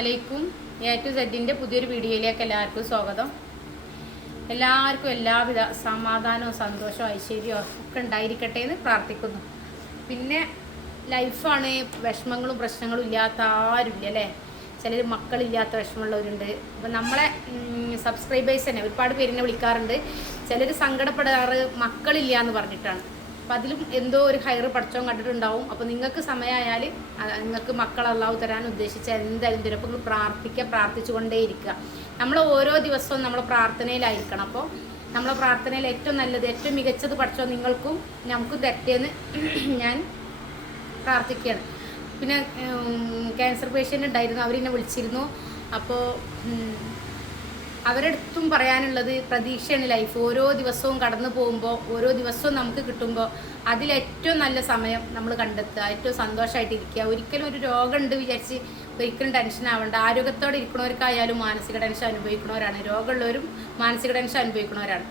അലൈക്കും. A to സെഡിൻ്റെ പുതിയൊരു വീഡിയോയിലേക്ക് എല്ലാവർക്കും സ്വാഗതം. എല്ലാവർക്കും എല്ലാവിധ സമാധാനവും സന്തോഷവും ഐശ്വര്യവും ഒക്കെ ഉണ്ടായിരിക്കട്ടെ എന്ന് പ്രാർത്ഥിക്കുന്നു. പിന്നെ ലൈഫാണ്, വിഷമങ്ങളും പ്രശ്നങ്ങളും ഇല്ലാത്ത ആരുമില്ല അല്ലേ. ചിലർ മക്കളില്ലാത്ത വിഷമമുള്ളവരുണ്ട്. അപ്പം നമ്മളെ സബ്സ്ക്രൈബേഴ്സ് തന്നെ ഒരുപാട് പേരിനെ വിളിക്കാറുണ്ട്. ചിലർ സങ്കടപ്പെടാറ് മക്കളില്ല എന്ന് പറഞ്ഞിട്ടാണ്. അപ്പം അതിലും എന്തോ ഒരു ഹൈറ് പഠിച്ചോ കണ്ടിട്ടുണ്ടാവും. അപ്പോൾ നിങ്ങൾക്ക് സമയമായാൽ നിങ്ങൾക്ക് മക്കൾ അള്ളാഹു തരാൻ ഉദ്ദേശിച്ച എന്തായാലും തരും. അപ്പോൾ നിങ്ങൾ പ്രാർത്ഥിച്ചുകൊണ്ടേയിരിക്കുക. നമ്മൾ ഓരോ ദിവസവും നമ്മൾ പ്രാർത്ഥനയിലായിരിക്കണം. അപ്പോൾ നമ്മളെ പ്രാർത്ഥനയിൽ ഏറ്റവും നല്ലത്, ഏറ്റവും മികച്ചത് പഠിച്ചോ നിങ്ങൾക്കും നമുക്കും തെറ്റേന്ന് ഞാൻ പ്രാർത്ഥിക്കുകയാണ്. പിന്നെ ക്യാൻസർ പേഷ്യൻ്റ് ഉണ്ടായിരുന്നു, അവരെന്നെ വിളിച്ചിരുന്നു. അപ്പോൾ അവരടുത്തും പറയാനുള്ളത് പ്രതീക്ഷയാണ് ലൈഫ്. ഓരോ ദിവസവും കടന്നു പോകുമ്പോൾ, ഓരോ ദിവസവും നമുക്ക് കിട്ടുമ്പോൾ അതിലേറ്റവും നല്ല സമയം നമ്മൾ കണ്ടെത്തുക, ഏറ്റവും സന്തോഷമായിട്ടിരിക്കുക. ഒരിക്കലും ഒരു രോഗമുണ്ട് വിചാരിച്ച് ഒരിക്കലും ടെൻഷൻ ആവേണ്ട. ആരോഗ്യത്തോടെ ഇരിക്കുന്നവർക്കായാലും മാനസിക ടെൻഷൻ അനുഭവിക്കുന്നവരാണ്, രോഗമുള്ളവരും മാനസിക ടെൻഷൻ അനുഭവിക്കുന്നവരാണ്.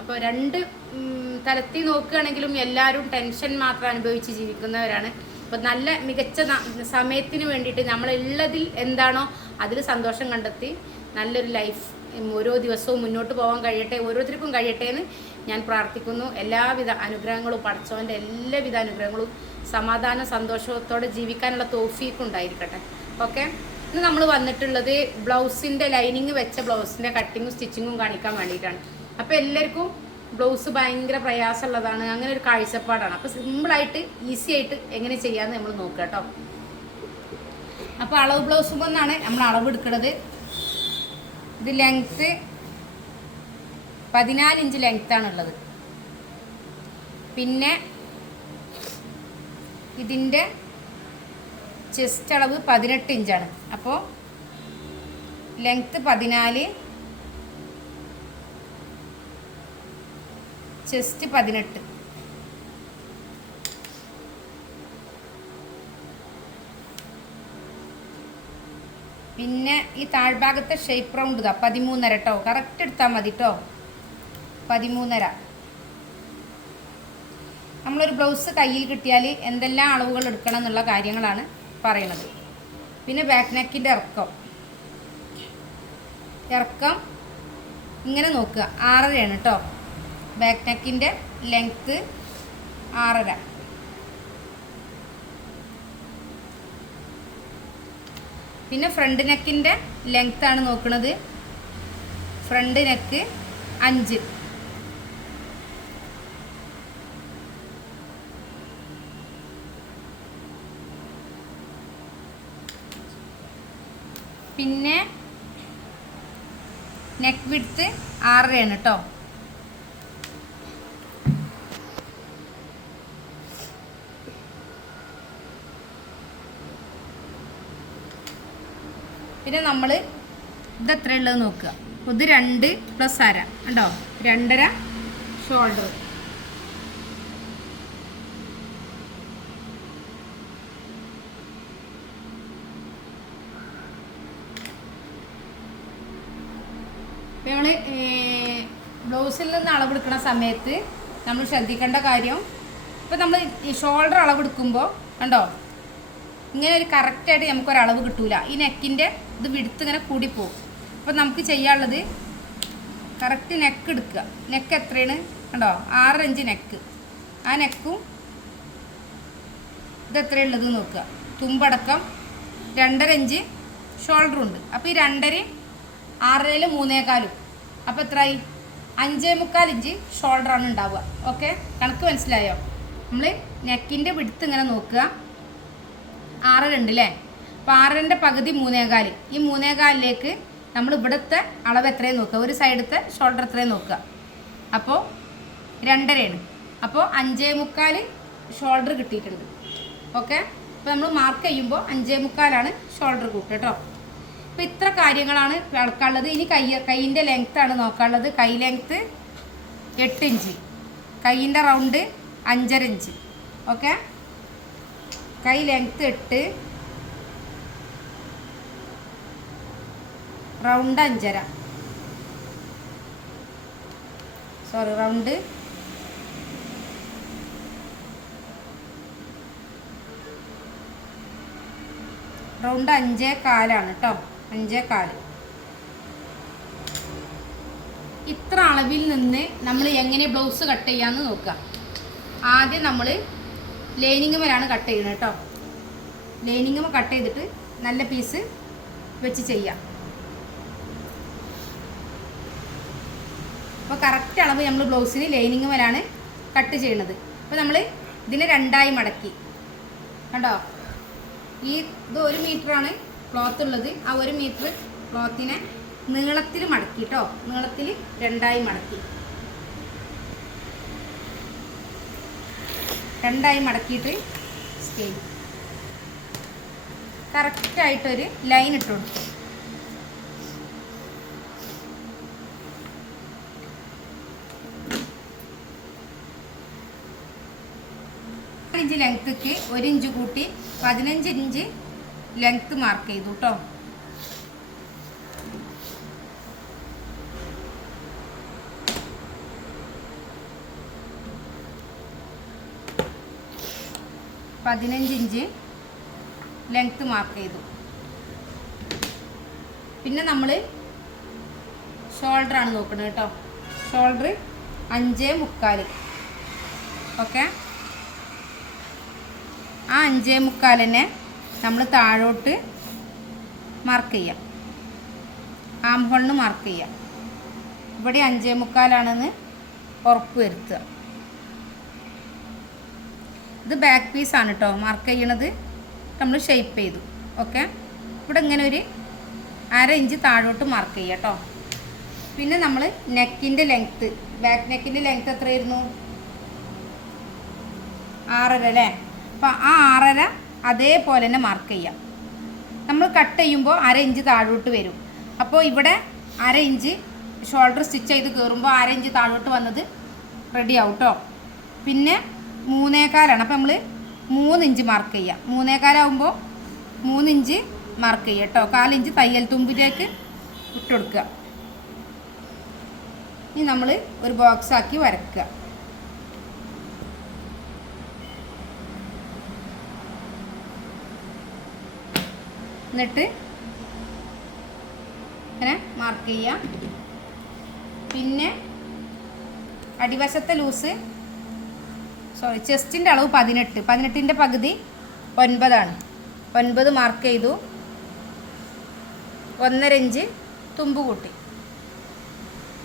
അപ്പോൾ രണ്ട് തലത്തിൽ നോക്കുകയാണെങ്കിലും എല്ലാവരും ടെൻഷൻ മാത്രം അനുഭവിച്ച് ജീവിക്കുന്നവരാണ്. അപ്പോൾ നല്ല മികച്ച സമയത്തിന് വേണ്ടിയിട്ട് നമ്മളുള്ളതിൽ എന്താണോ അതിൽ സന്തോഷം കണ്ടെത്തി നല്ലൊരു ലൈഫ് ഓരോ ദിവസവും മുന്നോട്ട് പോകാൻ കഴിയട്ടെ, ഓരോരുത്തർക്കും കഴിയട്ടെ എന്ന് ഞാൻ പ്രാർത്ഥിക്കുന്നു. എല്ലാവിധ അനുഗ്രഹങ്ങളും പഠിച്ചവൻ്റെ എല്ലാവിധ അനുഗ്രഹങ്ങളും സമാധാന സന്തോഷത്തോടെ ജീവിക്കാനുള്ള തൗഫീഖ് ഉണ്ടായിരിക്കട്ടെ. ഓക്കെ, ഇന്ന് നമ്മൾ വന്നിട്ടുള്ളത് ബ്ലൗസിൻ്റെ ലൈനിങ് വെച്ച ബ്ലൗസിൻ്റെ കട്ടിങ്ങും സ്റ്റിച്ചിങ്ങും കാണിക്കാൻ വേണ്ടിയിട്ടാണ്. അപ്പോൾ എല്ലാവർക്കും ബ്ലൗസ് ഭയങ്കര പ്രയാസമുള്ളതാണ്, അങ്ങനെ ഒരു കാഴ്ചപ്പാടാണ്. അപ്പോൾ സിമ്പിളായിട്ട് ഈസി ആയിട്ട് എങ്ങനെ ചെയ്യാമെന്ന് നമ്മൾ നോക്കുക കേട്ടോ. അപ്പോൾ അളവ് ബ്ലൗസ് കൊണ്ടാണ് നമ്മൾ അളവ് എടുക്കുന്നത്. ഇത് ലെങ്ത്ത് 14 ഇഞ്ച് ലെങ്ത്താണുള്ളത്. പിന്നെ ഇതിൻ്റെ ചെസ്റ്റ് അളവ് 18 ഇഞ്ചാണ്. അപ്പോൾ ലെങ്ത്ത് 14, ചെസ്റ്റ് 18. പിന്നെ ഈ താഴ്ഭാഗത്തെ ഷേപ്പ് റൗണ്ട് ഇതാ 13.5 കേട്ടോ. കറക്റ്റ് എടുത്താൽ മതി കേട്ടോ, 13.5. നമ്മളൊരു ബ്ലൗസ് കയ്യിൽ കിട്ടിയാൽ എന്തെല്ലാം അളവുകൾ എടുക്കണം എന്നുള്ള കാര്യങ്ങളാണ് പറയണത്. പിന്നെ ബാക്ക് നെക്കിൻ്റെ ഇറക്കം ഇങ്ങനെ നോക്കുക, 6.5 കേട്ടോ. ബാക്ക് നെക്കിൻ്റെ ലെങ്ത്ത് 6.5. പിന്നെ ഫ്രണ്ട് നെക്കിൻ്റെ ലെങ്ത്താണ് നോക്കുന്നത്. Front neck 5. പിന്നെ നെക്ക് വിഡ്ത്ത് 6.5 കേട്ടോ. പിന്നെ നമ്മൾ ഇതെത്ര ഉള്ളത് നോക്കുക. ഇത് 2 + 1/2 ഉണ്ടോ, 2.5 ഷോൾഡർ. നമ്മൾ ബ്ലൗസിൽ നിന്ന് അളവെടുക്കുന്ന സമയത്ത് നമ്മൾ ശ്രദ്ധിക്കേണ്ട കാര്യം, ഇപ്പം നമ്മൾ ഈ ഷോൾഡർ അളവെടുക്കുമ്പോൾ കണ്ടോ ഇങ്ങനെ ഒരു കറക്റ്റായിട്ട് നമുക്കൊരളവ് കിട്ടൂല. ഈ നെക്കിൻ്റെ ഇത് വിടുത്ത് ഇങ്ങനെ കൂടിപ്പോവും. അപ്പോൾ നമുക്ക് ചെയ്യാനുള്ളത് കറക്റ്റ് നെക്ക് എടുക്കുക. നെക്ക് എത്രയാണ് കണ്ടോ, 6 ഇഞ്ച് നെക്ക്. ആ നെക്കും ഇത് എത്രയുള്ളത് നോക്കുക. തുമ്പടക്കം 2.5 ഇഞ്ച് ഷോൾഡറുണ്ട്. അപ്പോൾ ഈ 2.5 6.5 3.25. അപ്പോൾ എത്രയായി, 5.25 ഇഞ്ച് ഷോൾഡറാണ് ഉണ്ടാവുക. ഓക്കെ, കണക്ക് മനസ്സിലായോ? നമ്മൾ നെക്കിൻ്റെ വിടുത്ത് ഇങ്ങനെ നോക്കുക. 6.2 അല്ലേ. അപ്പോൾ 6.2 പകുതി 3.25. ഈ 3.25ലേക്ക് നമ്മൾ ഇവിടുത്തെ അളവ് എത്രയും നോക്കുക, ഒരു സൈഡത്തെ ഷോൾഡർ എത്രയും നോക്കുക. അപ്പോൾ 2.5. അപ്പോൾ 5.25 ഷോൾഡർ കിട്ടിയിട്ടുണ്ട്. ഓക്കെ, അപ്പോൾ നമ്മൾ മാർക്ക് ചെയ്യുമ്പോൾ 5.25 ഷോൾഡർ കൂട്ടുക കേട്ടോ. അപ്പോൾ ഇത്ര കാര്യങ്ങളാണ് അളക്കാനുള്ളത്. ഇനി കൈയിൻ്റെ ലെങ്ത്താണ് നോക്കാനുള്ളത്. കൈ ലെങ്ത്ത് 8 ഇഞ്ച്, കൈയിൻ്റെ റൗണ്ട് 5.5 ഇഞ്ച്. ഓക്കെ, കൈ ലെങ്ത്ത് 8, റൗണ്ട് 5.5. റൗണ്ട് റൗണ്ട് 5.25 കേട്ടോ. 5.25. ഇത്ര അളവിൽ നിന്ന് നമ്മൾ എങ്ങനെ ബ്ലൗസ് കട്ട് ചെയ്യാമെന്ന് നോക്കുക. ആദ്യം നമ്മൾ ലൈനിങ്ങുമേലാണ് കട്ട് ചെയ്യുന്നത് കേട്ടോ. ലൈനിങ്ങും കട്ട് ചെയ്തിട്ട് നല്ല പീസ് വെച്ച് ചെയ്യാം. അപ്പോൾ കറക്റ്റ് അളവ് നമ്മൾ ബ്ലൗസിന് ലൈനിങ്ങുമേലാണ് കട്ട് ചെയ്യണത്. അപ്പോൾ നമ്മൾ ഇതിനെ 2ആയി മടക്കി കണ്ടോ. ഇത് 1 മീറ്ററാണ് ക്ലോത്ത് ഉള്ളത്. ആ 1 മീറ്റർ ക്ലോത്തിനെ നീളത്തിൽ മടക്കി കേട്ടോ. നീളത്തിൽ 2ആയി മടക്കി. 2ആയി മടക്കിയിട്ട് സ്കെയിൽ കറക്റ്റായിട്ടൊരു ലൈൻ ഇട്ട് കൊടുക്കും. ഇഞ്ച് ലെങ്ത്ക്ക് 1 ഇഞ്ച് കൂട്ടി 15 ഇഞ്ച് ലെങ്ത്ത് മാർക്ക് ചെയ്തു കേട്ടോ. ഇഞ്ച് ലെങ്ത്ത് മാർക്ക് ചെയ്തു. പിന്നെ നമ്മൾ ഷോൾഡറാണ് നോക്കുന്നത് കേട്ടോ. ഷോൾഡർ 5.25. ഓക്കെ. ആ 5.25 തന്നെ നമ്മൾ താഴോട്ട് മാർക്ക് ചെയ്യാം. ആം ഹോളിന് മാർക്ക് ചെയ്യാം. ഇവിടെ 5.25 ഉറപ്പ് വരുത്തുക. ഇത് ബാക്ക് പീസാണ് കേട്ടോ മാർക്ക് ചെയ്യണത്. നമ്മൾ ഷേപ്പ് ചെയ്തു. ഓക്കെ. ഇവിടെ ഇങ്ങനെ ഒരു 1/2 ഇഞ്ച് താഴോട്ട് മാർക്ക് ചെയ്യുക കേട്ടോ. പിന്നെ നമ്മൾ നെക്കിൻ്റെ ലെങ്ത്ത്, ബാക്ക് നെക്കിൻ്റെ ലെങ്ത്ത് എത്രയായിരുന്നു? 6.5 അല്ലേ. അപ്പോൾ ആ 6.5 അതേപോലെ തന്നെ മാർക്ക് ചെയ്യാം. നമ്മൾ കട്ട് ചെയ്യുമ്പോൾ 1/2 ഇഞ്ച് താഴോട്ട് വരും. അപ്പോൾ ഇവിടെ 1/2 ഇഞ്ച് ഷോൾഡർ സ്റ്റിച്ച് ചെയ്ത് കയറുമ്പോൾ 1/2 ഇഞ്ച് താഴോട്ട് വന്നത് റെഡി ആവും കേട്ടോ. പിന്നെ 3.25. അപ്പോൾ നമ്മൾ 3 ഇഞ്ച് മാർക്ക് ചെയ്യുക. 3.25 ആകുമ്പോൾ 3 ഇഞ്ച് മാർക്ക് ചെയ്യുക കേട്ടോ. 1/4 ഇഞ്ച് തയ്യൽ തുമ്പിലേക്ക് ഇട്ട് കൊടുക്കുക. ഇനി നമ്മൾ ഒരു ബോക്സാക്കി വരക്കുക. എന്നിട്ട് ഇങ്ങനെ മാർക്ക് ചെയ്യുക. പിന്നെ അടിവശത്തെ ലൂസ് ചെസ്റ്റിൻ്റെ അളവ് 18. 18ൻ്റെ പകുതി 9 ആണ്. 9 മാർക്ക് ചെയ്തു. 1.5 ഇഞ്ച് തുമ്പ് കൂട്ടി.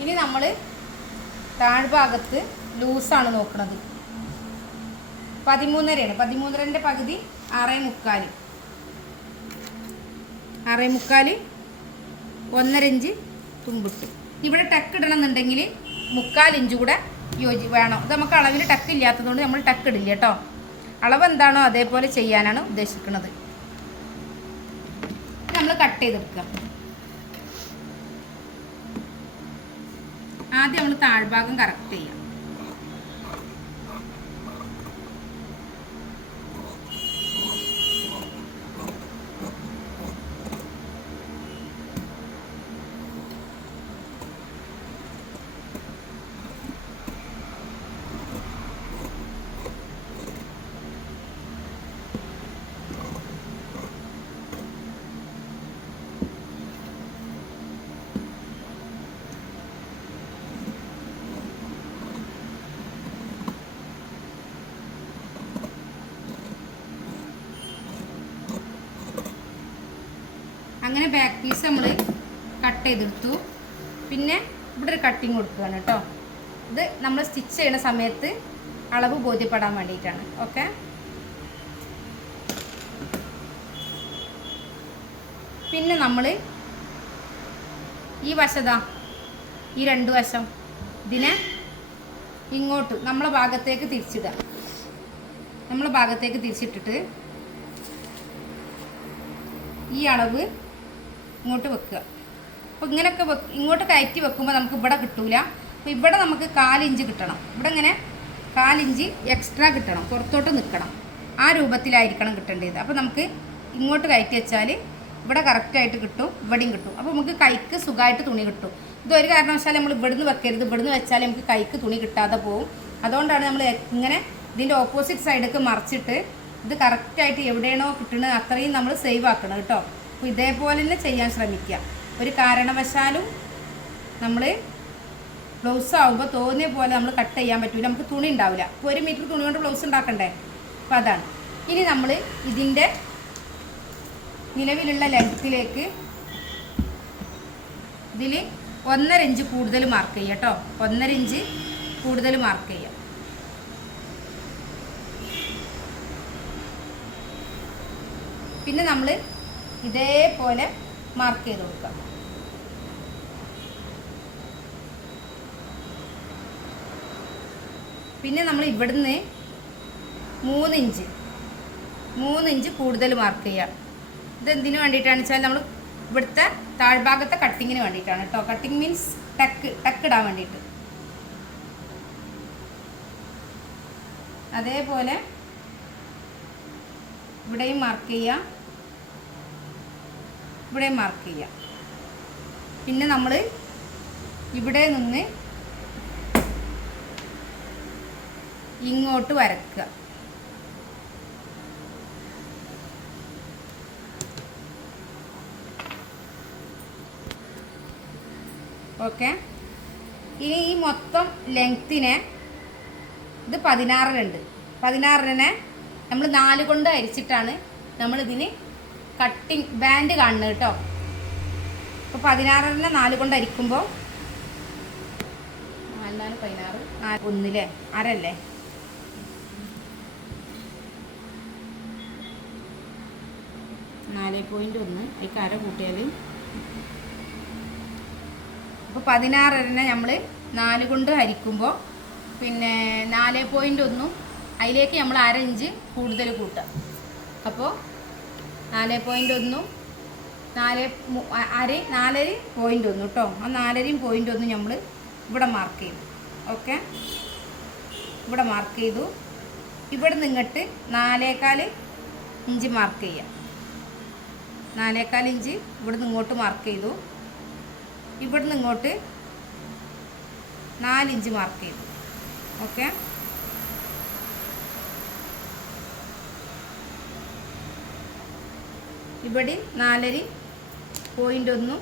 ഇനി നമ്മൾ താഴ്ഭാഗത്ത് ലൂസാണ് നോക്കുന്നത്. 13.5 ആണ്. 13.5ൻ്റെ പകുതി 6.25. 6.25 1.5 ഇഞ്ച് തുമ്പിട്ട്. ഇവിടെ ടക്ക് ഇടണം എന്നുണ്ടെങ്കിൽ 3/4 ഇഞ്ച് കൂടെ വേണം. ഇത് നമുക്ക് അളവിൽ ടക്ക് ഇല്ലാത്തതുകൊണ്ട് നമ്മൾ ടക്ക് ഇടില്ല കേട്ടോ. അളവ് എന്താണോ അതേപോലെ ചെയ്യാനാണ് ഉദ്ദേശിക്കുന്നത്. നമ്മൾ കട്ട് ചെയ്തെടുക്കുക. ആദ്യം നമ്മൾ താഴ്ഭാഗം കറക്റ്റ് ചെയ്യാം. അങ്ങനെ ബാക്ക് പീസ് നമ്മൾ കട്ട് ചെയ്തെടുത്തു. പിന്നെ ഇവിടെ ഒരു കട്ടിങ് കൊടുക്കുകയാണ് കേട്ടോ. ഇത് നമ്മൾ സ്റ്റിച്ച് ചെയ്യുന്ന സമയത്ത് അളവ് ബോധ്യപ്പെടാൻ വേണ്ടിയിട്ടാണ്. ഓക്കെ. പിന്നെ നമ്മൾ ഈ വശതാ ഈ 2 വശം ഇതിനെ ഇങ്ങോട്ട് നമ്മളെ ഭാഗത്തേക്ക് തിരിച്ചിടുക. നമ്മളെ ഭാഗത്തേക്ക് തിരിച്ചിട്ടിട്ട് ഈ അളവ് ഇങ്ങോട്ട് വെക്കുക. അപ്പോൾ ഇങ്ങനെയൊക്കെ ഇങ്ങോട്ട് കയറ്റി വെക്കുമ്പോൾ നമുക്ക് ഇവിടെ കിട്ടൂല. അപ്പോൾ ഇവിടെ നമുക്ക് 1/4 ഇഞ്ച് കിട്ടണം. ഇവിടെ ഇങ്ങനെ 1/4 ഇഞ്ച് എക്സ്ട്രാ കിട്ടണം, പുറത്തോട്ട് നിൽക്കണം. ആ രൂപത്തിലായിരിക്കണം കിട്ടേണ്ടത്. അപ്പോൾ നമുക്ക് ഇങ്ങോട്ട് കയറ്റി വെച്ചാൽ ഇവിടെ കറക്റ്റായിട്ട് കിട്ടും, ഇവിടെയും കിട്ടും. അപ്പോൾ നമുക്ക് കൈക്ക് സുഖമായിട്ട് തുണി കിട്ടും. ഇതൊരു കാരണവശാൽ നമ്മൾ ഇവിടുന്ന് വെക്കരുത്. ഇവിടുന്ന് വെച്ചാൽ നമുക്ക് കൈക്ക് തുണി കിട്ടാതെ പോകും. അതുകൊണ്ടാണ് നമ്മൾ ഇങ്ങനെ ഇതിൻ്റെ ഓപ്പോസിറ്റ് സൈഡൊക്കെ മറിച്ചിട്ട് ഇത് കറക്റ്റായിട്ട് എവിടെയാണോ കിട്ടുന്നത് അത്രയും നമ്മൾ സേവ് ആക്കണം കേട്ടോ. അപ്പോൾ ഇതേപോലെ തന്നെ ചെയ്യാൻ ശ്രമിക്കുക. ഒരു കാരണവശാലും നമ്മൾ ബ്ലൗസ് ആകുമ്പോൾ തോന്നിയ പോലെ നമ്മൾ കട്ട് ചെയ്യാൻ പറ്റില്ല, നമുക്ക് തുണി ഉണ്ടാവില്ല. ഇപ്പോൾ 1 മീറ്റർ തുണി കൊണ്ട് ബ്ലൗസ് ഉണ്ടാക്കണ്ടേ? അപ്പോൾ അതാണ്. ഇനി നമ്മൾ ഇതിൻ്റെ നിലവിലുള്ള ലെങ്ത്തിലേക്ക് ഇതിൽ 1.5 ഇഞ്ച് കൂടുതൽ മാർക്ക് ചെയ്യുക കേട്ടോ. 1.5 ഇഞ്ച് കൂടുതൽ മാർക്ക് ചെയ്യുക. പിന്നെ നമ്മൾ ഇതേപോലെ മാർക്ക് ചെയ്ത് കൊടുക്കുക. പിന്നെ നമ്മൾ ഇവിടുന്ന് 3 ഇഞ്ച് കൂടുതൽ മാർക്ക് ചെയ്യുക. ഇതെന്തിനു വേണ്ടിയിട്ടാണെന്ന് വെച്ചാൽ നമ്മൾ ഇവിടുത്തെ താഴ്ഭാഗത്തെ കട്ടിങ്ങിന് വേണ്ടിയിട്ടാണ് കേട്ടോ. കട്ടിങ് മീൻസ് ടക്ക് ഇടാൻ വേണ്ടിയിട്ട്. അതേപോലെ ഇവിടെയും മാർക്ക് ചെയ്യുക, ഇവിടെയും മാർക്ക് ചെയ്യുക. പിന്നെ നമ്മൾ ഇവിടെ നിന്ന് ഇങ്ങോട്ട് വരക്കുക. ഓക്കെ. ഇനി ഈ മൊത്തം ലെങ്ത്തിനെ ഇത് 16 16നെ നമ്മൾ 4 കൊണ്ട് ഹരിച്ചിട്ടാണ് നമ്മളിതിന് കട്ടിങ് ബാൻഡ് കാണുന്നത് കേട്ടോ. അപ്പോൾ 16നെ 4 കൊണ്ട് ഹരിക്കുമ്പോൾ 4 16 1 അരല്ലേ? നാല് 4.1 അതിൽ അര കൂട്ടിയാൽ അപ്പോൾ 16നെ നമ്മൾ 4 കൊണ്ട് ഹരിക്കുമ്പോൾ പിന്നെ 4.1 അതിലേക്ക് നമ്മൾ 1/2 ഇഞ്ച് കൂടുതൽ കൂട്ടുക. അപ്പോൾ 4.1 4.1 കേട്ടോ. ആ 4.1 നമ്മൾ ഇവിടെ മാർക്ക് ചെയ്തു. ഓക്കെ, ഇവിടെ മാർക്ക് ചെയ്തു. ഇവിടെ നിന്നിട്ട് 4.25 ഇഞ്ച് മാർക്ക് ചെയ്യാം. 4.25 ഇഞ്ച് ഇവിടുന്ന് ഇങ്ങോട്ട് മാർക്ക് ചെയ്തു. ഇവിടുന്ന് ഇങ്ങോട്ട് 4 ഇഞ്ച് മാർക്ക് ചെയ്തു. ഓക്കെ, ഇവിടെ 4.1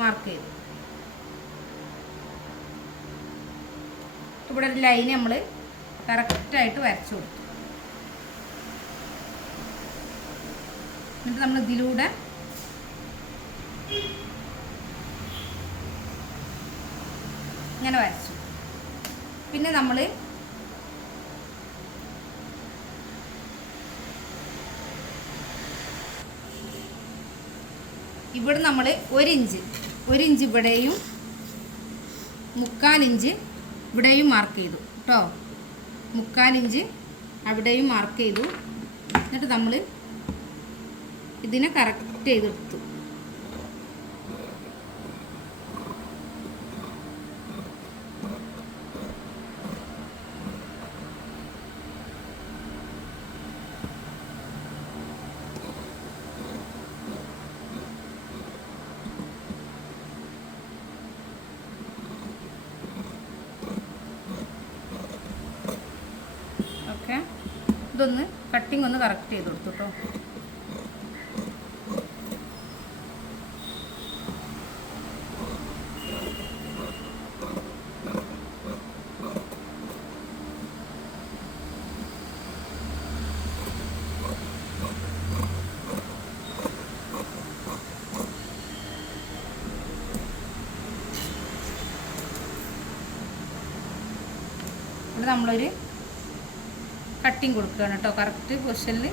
മാർക്ക് ചെയ്തു. ഇവിടെ ഒരു ലൈൻ നമ്മൾ കറക്റ്റായിട്ട് വരച്ചു കൊടുത്തു. എന്നിട്ട് നമ്മൾ ഇതിലൂടെ ഇങ്ങനെ വരച്ചു. പിന്നെ നമ്മൾ ഇവിടെ നമ്മൾ 1 ഇഞ്ച് ഇവിടെയും 3/4 ഇഞ്ച് ഇവിടെയും മാർക്ക് ചെയ്തു കേട്ടോ. 3/4 ഇഞ്ച് അവിടെയും മാർക്ക് ചെയ്തു. എന്നിട്ട് നമ്മൾ ഇതിനെ കറക്റ്റ് ചെയ്തെടുത്തു. ഓക്കെ, ഇതൊന്ന് കട്ടിങ് ഒന്ന് കറക്റ്റ് ചെയ്ത് കൊടുത്തു കേട്ടോ. ഇവിടെ നമ്മളൊരു കട്ടിങ് കൊടുക്കുകയാണ് കേട്ടോ, കറക്റ്റ് പൊസിഷനിൽ.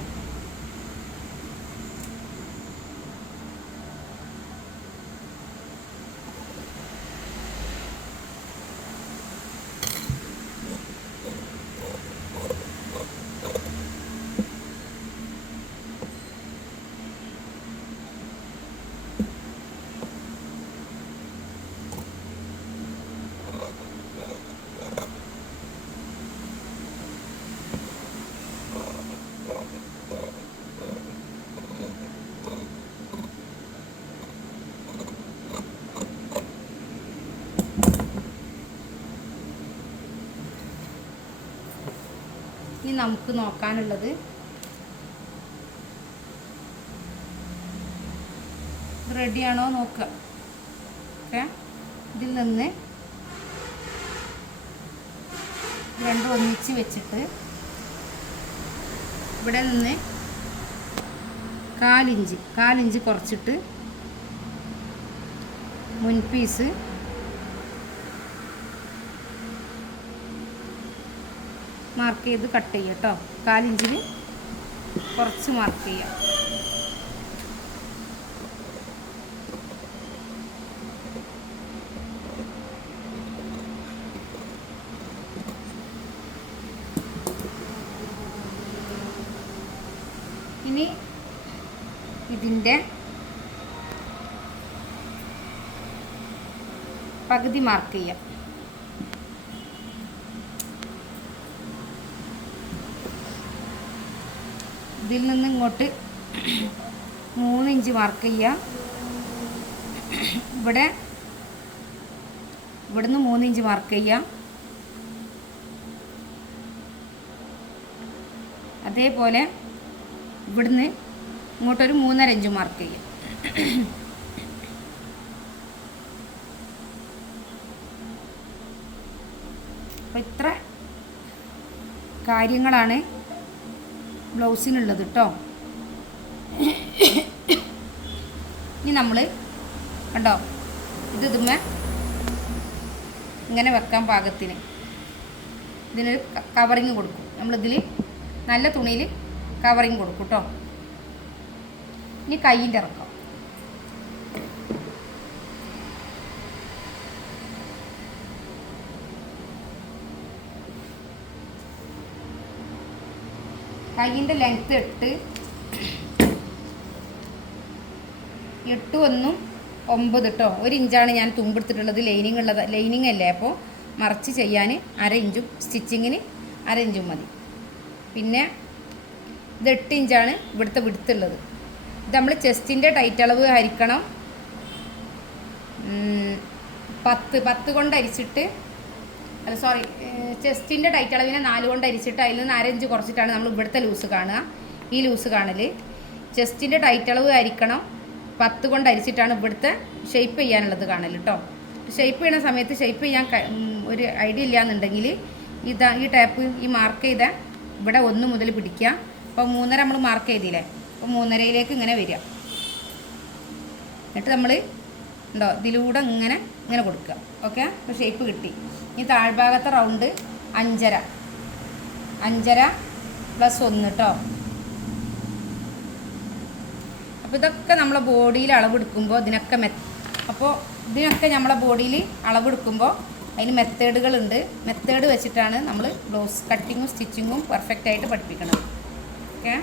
ഇനി നമുക്ക് നോക്കാനുള്ളത് റെഡിയാണോ നോക്കുക. ഓക്കെ, ഇതിൽ നിന്ന് രണ്ടും ഒന്നിച്ച് വെച്ചിട്ട് ഇവിടെ നിന്ന് കാലിഞ്ച് കുറച്ചിട്ട് മുൻപീസ് മാർക്ക് ചെയ്ത് കട്ട് ചെയ്യുക കേട്ടോ. 1/4 ഇഞ്ചിന് കുറച്ച് മാർക്ക് ചെയ്യാം. ഇനി ഇതിൻ്റെ പകുതി മാർക്ക് ചെയ്യാം. ഇതിൽ നിന്ന് ഇങ്ങോട്ട് 3 ഇഞ്ച് മാർക്ക് ചെയ്യാം. ഇവിടുന്ന് 3 ഇഞ്ച് മാർക്ക് ചെയ്യാം. അതേപോലെ ഇവിടുന്ന് ഇങ്ങോട്ടൊരു 3.5 ഇഞ്ച് മാർക്ക് ചെയ്യാം. അപ്പോൾ ഇത്ര കാര്യങ്ങളാണ് ബ്ലൗസിനുള്ളത് കേട്ടോ. ഇനി നമ്മൾ കണ്ടോ, ഇതുമ്മേ ഇങ്ങനെ വെക്കാൻ പാകത്തിന് ഇതിനൊരു കവറിങ് കൊടുക്കും. നമ്മളിതിൽ നല്ല തുണിയിൽ കവറിങ് കൊടുക്കും കേട്ടോ. ഇനി കൈയിൻ്റെ ഇറക്കം. കൈയിൻ്റെ ലെങ്ത്ത് 8 1 9 കേട്ടോ. 1 ഇഞ്ചാണ് ഞാൻ തുമ്പെടുത്തിട്ടുള്ളത്. ലൈനിങ് അല്ലേ, അപ്പോൾ മറിച്ച് ചെയ്യാൻ 1/2 ഇഞ്ചും സ്റ്റിച്ചിങ്ങിന് 1/2 ഇഞ്ചും മതി. പിന്നെ ഇത് 8 ഇഞ്ചാണ് ഇവിടുത്തെ വിടുത്തുള്ളത്. ഇത് നമ്മൾ ചെസ്റ്റിൻ്റെ ടൈറ്റ് അളവ് ഹരിക്കണം 10 കൊണ്ട് അരിച്ചിട്ട്, അല്ല സോറി, ചെസ്റ്റിൻ്റെ ടൈറ്റ് അളവിനെ 4 കൊണ്ട് അരിച്ചിട്ട് അതിൽ നിന്ന് 1/2 ഇഞ്ച് കുറച്ചിട്ടാണ് നമ്മൾ ഇവിടുത്തെ ലൂസ് കാണുക. ഈ ലൂസ് കാണൽ ചെസ്റ്റിൻ്റെ ടൈറ്റ് അളവ് ഹരിക്കണം 10 കൊണ്ട് അരിച്ചിട്ടാണ് ഇവിടുത്തെ ഷേപ്പ് ചെയ്യാനുള്ളത് കാണൽ കേട്ടോ. ഷേപ്പ് ചെയ്യുന്ന സമയത്ത് ഷേപ്പ് ചെയ്യാൻ ഒരു ഐഡിയ ഇല്ലയെന്നുണ്ടെങ്കിൽ ഈ ടാപ്പ് ഈ മാർക്ക് ചെയ്ത ഇവിടെ 1 മുതൽ പിടിക്കുക. അപ്പോൾ 3.5 നമ്മൾ മാർക്ക് ചെയ്തില്ലേ, അപ്പോൾ 3.5യിലേക്ക് ഇങ്ങനെ വരിക. എന്നിട്ട് നമ്മൾ ഉണ്ടോ ഇതിലൂടെ ഇങ്ങനെ കൊടുക്കുക. ഓക്കെ, അപ്പോൾ ഷേപ്പ് കിട്ടി. ഇനി താഴ്ഭാഗത്തെ റൗണ്ട് 5.5 + 1 കേട്ടോ. അപ്പോൾ ഇതൊക്കെ നമ്മളെ ബോഡിയിൽ അളവെടുക്കുമ്പോൾ ഇതിനൊക്കെ നമ്മളെ ബോഡിയിൽ അളവെടുക്കുമ്പോൾ അതിന് മെത്തേഡുകളുണ്ട്. മെത്തേഡ് വെച്ചിട്ടാണ് നമ്മൾ ബ്ലൗസ് കട്ടിങ്ങും സ്റ്റിച്ചിങ്ങും പെർഫെക്റ്റായിട്ട് പഠിപ്പിക്കണം. ഓക്കെ,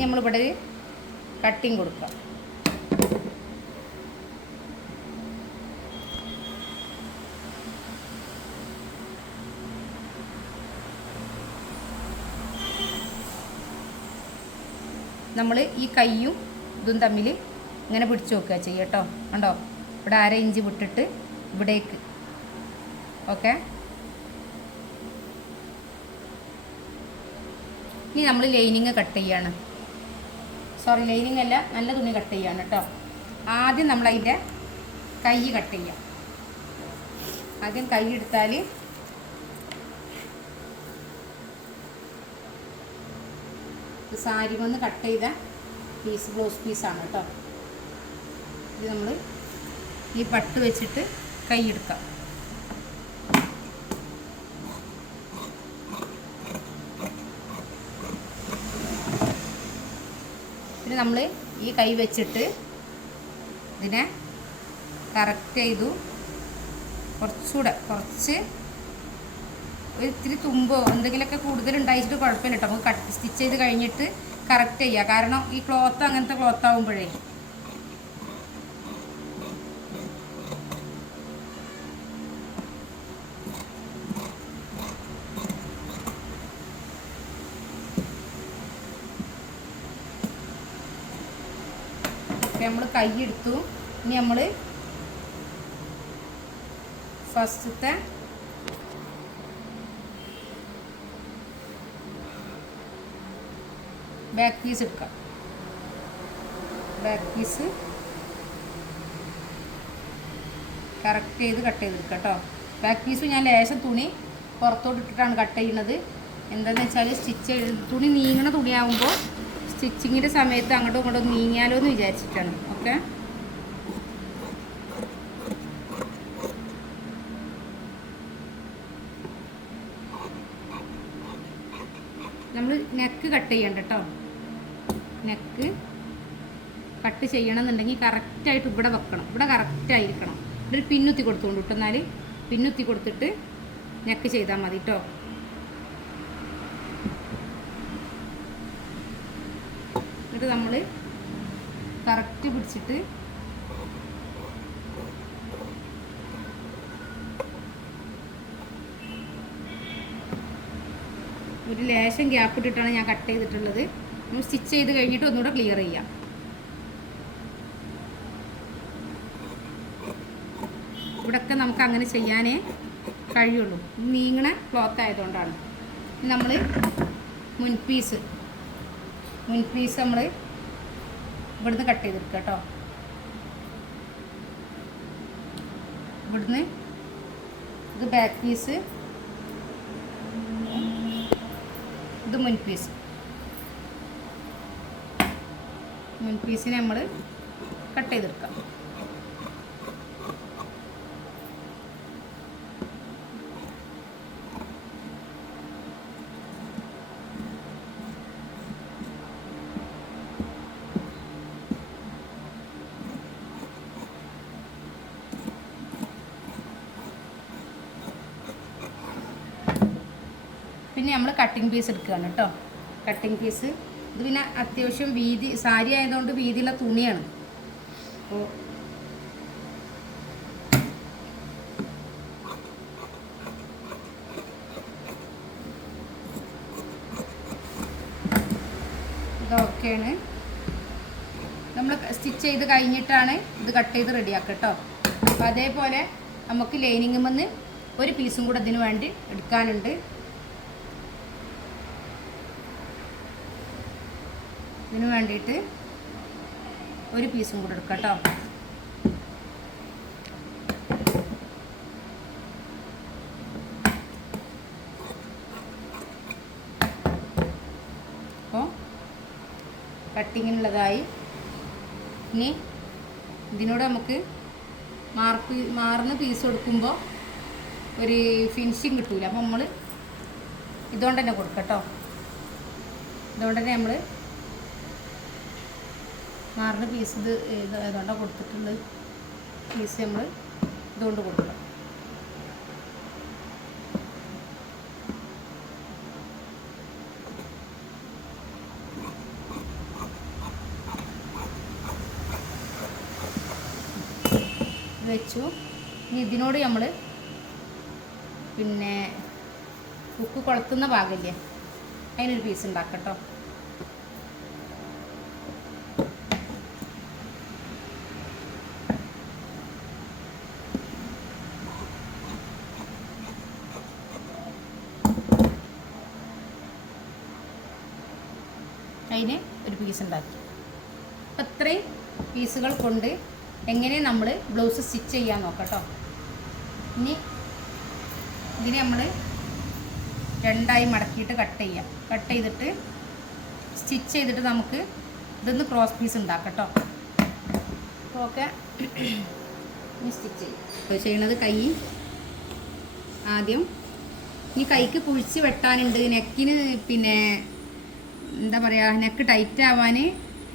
നമ്മളിവിടെ കട്ടിങ് കൊടുക്കാം. നമ്മൾ ഈ കൈയും ഇതും തമ്മിൽ ഇങ്ങനെ പിടിച്ചു നോക്കുക ചെയ്യുക കേട്ടോ. കണ്ടോ, ഇവിടെ 1/2 ഇഞ്ച് വിട്ടിട്ട് ഇവിടേക്ക്. ഓക്കെ, ഇനി നമ്മൾ ലൈനിങ് കട്ട് ചെയ്യാണ്. സോറി, ലൈനിങ് അല്ല, നല്ല തുണി കട്ട് ചെയ്യാണ് കേട്ടോ. ആദ്യം നമ്മളതിൻ്റെ കൈ കട്ട് ചെയ്യാം. ആദ്യം കൈ എടുത്താൽ സാരി വന്ന് കട്ട് ചെയ്ത ബ്ലൗസ് പീസാണ് കേട്ടോ. ഇത് നമ്മൾ ഈ പട്ട് വെച്ചിട്ട് കൈ എടുക്കാം. പിന്നെ നമ്മൾ ഈ കൈ വെച്ചിട്ട് ഇതിനെ കറക്റ്റ് ചെയ്തു. കുറച്ച് ഒരു ഇത്തിരി തുമ്പോ എന്തെങ്കിലുമൊക്കെ കൂടുതൽ ഉണ്ടായിട്ട് കുഴപ്പമില്ല കേട്ടോ. നമുക്ക് സ്റ്റിച്ച് ചെയ്ത് കഴിഞ്ഞിട്ട് കറക്റ്റ് ചെയ്യുക. കാരണം ഈ ക്ലോത്ത് അങ്ങനത്തെ ക്ലോത്ത് ആകുമ്പോഴേ നമ്മൾ കൈ എടുത്തു. ഇനി നമ്മൾ ഫസ്റ്റത്തെ ബാക്ക് പീസ് എടുക്കാം. ബാക്ക് പീസ് കറക്റ്റ് ചെയ്ത് കട്ട് ചെയ്തെടുക്കാം കേട്ടോ. ബാക്ക് പീസ് ഞാൻ ലേശം തുണി പുറത്തോട്ട് ഇട്ടിട്ടാണ് കട്ട് ചെയ്യുന്നത്. എന്താണെന്ന് വെച്ചാൽ സ്റ്റിച്ച് തുണി നീങ്ങണ തുണിയാകുമ്പോൾ സ്റ്റിച്ചിങ്ങിൻ്റെ സമയത്ത് അങ്ങോട്ടും ഇങ്ങോട്ടും നീങ്ങിയാലോ എന്ന് വിചാരിച്ചിട്ടാണ്. ഓക്കെ, നമ്മൾ നെക്ക് കട്ട് ചെയ്യണ്ട കേട്ടോ. നെക്ക് കട്ട് ചെയ്യണമെന്നുണ്ടെങ്കിൽ കറക്റ്റായിട്ട് ഇവിടെ വെക്കണം. ഇവിടെ കറക്റ്റായിരിക്കണം. ഇവിടെ ഒരു പിന്നുത്തി കൊടുത്തുകൊണ്ട് കേട്ടോ. എന്നാൽ പിന്നുത്തി കൊടുത്തിട്ട് നെക്ക് ചെയ്താൽ മതി കേട്ടോ. എന്നിട്ട് നമ്മൾ കറക്റ്റ് പിടിച്ചിട്ട് ഒരു ലേശം ഗ്യാപ്പ് ഇട്ടിട്ടാണ് ഞാൻ കട്ട് ചെയ്തിട്ടുള്ളത്. നമ്മൾ സ്റ്റിച്ച് ചെയ്ത് കഴിഞ്ഞിട്ട് ഒന്നുകൂടെ ക്ലിയർ ചെയ്യാം. ഇവിടെയൊക്കെ നമുക്ക് അങ്ങനെ ചെയ്യാനേ കഴിയുള്ളൂ, നീങ്ങണ ക്ലോത്ത് ആയതുകൊണ്ടാണ്. നമ്മൾ മുൻപീസ് നമ്മൾ ഇവിടുന്ന് കട്ട് ചെയ്തെടുക്കുക കേട്ടോ. ഇവിടുന്ന് ഇത് ബാക്ക് പീസ്, ഇത് മുൻപീസിനെ നമ്മൾ കട്ട് ചെയ്തെടുക്കാം. പിന്നെ നമ്മൾ കട്ടിങ് പീസ് എടുക്കുകയാണ് കേട്ടോ. കട്ടിങ് പീസ് ഇത് പിന്നെ അത്യാവശ്യം വീതി, സാരി ആയതുകൊണ്ട് വീതിയുള്ള തുണിയാണ്. അപ്പോൾ ഇതൊക്കെയാണ് നമ്മൾ സ്റ്റിച്ച് ചെയ്ത് കഴിഞ്ഞിട്ടാണ് ഇത് കട്ട് ചെയ്ത് റെഡിയാക്കുക കേട്ടോ. അപ്പോൾ അതേപോലെ നമുക്ക് ലൈനിങ് വന്ന് ഒരു പീസും കൂടെ ഇതിന് വേണ്ടി എടുക്കാനുണ്ട്. ഇതിന് വേണ്ടിയിട്ട് ഒരു പീസും കൂടെ എടുക്കാം കേട്ടോ. അപ്പോൾ കട്ടിങ്ങിനുള്ളതായി. ഇനി ഇതിനോട് നമുക്ക് മാറുന്ന പീസ് കൊടുക്കുമ്പോൾ ഒരു ഫിനിഷിങ് കിട്ടൂല. അപ്പോൾ നമ്മൾ ഇതുകൊണ്ട് തന്നെ കൊടുക്കാം കേട്ടോ. ഇതുകൊണ്ട് തന്നെ നമ്മൾ മാറുന്ന പീസ് ഇത് ഏതാണ്ടാണ് കൊടുത്തിട്ടുള്ളത്. പീസ് നമ്മൾ ഇതുകൊണ്ട് കൊടുക്കണം. ഇത് വെച്ചു. ഇനി ഇതിനോട് നമ്മൾ പിന്നെ കുക്ക് കൊളുത്തുന്ന ഭാഗമില്ലേ, അതിനൊരു പീസ് ഉണ്ടാക്കാം കേട്ടോ. അതിന് ഒരു പീസ് ഉണ്ടാക്കി. അപ്പം ഇത്രയും പീസുകൾ കൊണ്ട് എങ്ങനെ നമ്മൾ ബ്ലൗസ് സ്റ്റിച്ച് ചെയ്യാൻ നോക്കാം കേട്ടോ. ഇനി ഇതിനെ നമ്മൾ രണ്ടായി മടക്കിയിട്ട് കട്ട് ചെയ്യാം. കട്ട് ചെയ്തിട്ട് സ്റ്റിച്ച് ചെയ്തിട്ട് നമുക്ക് ഇതൊന്ന് ക്രോസ് പീസ് ഉണ്ടാക്കാം കേട്ടോ. ഓക്കെ, ഇനി സ്റ്റിച്ച് ചെയ്യും. ചെയ്യണത് കൈ ആദ്യം ഈ കൈക്ക് കുഴിച്ച് വെട്ടാനുണ്ട്. നെക്കിന് പിന്നെ എന്താ പറയുക, നെക്ക് ടൈറ്റ് ആവാൻ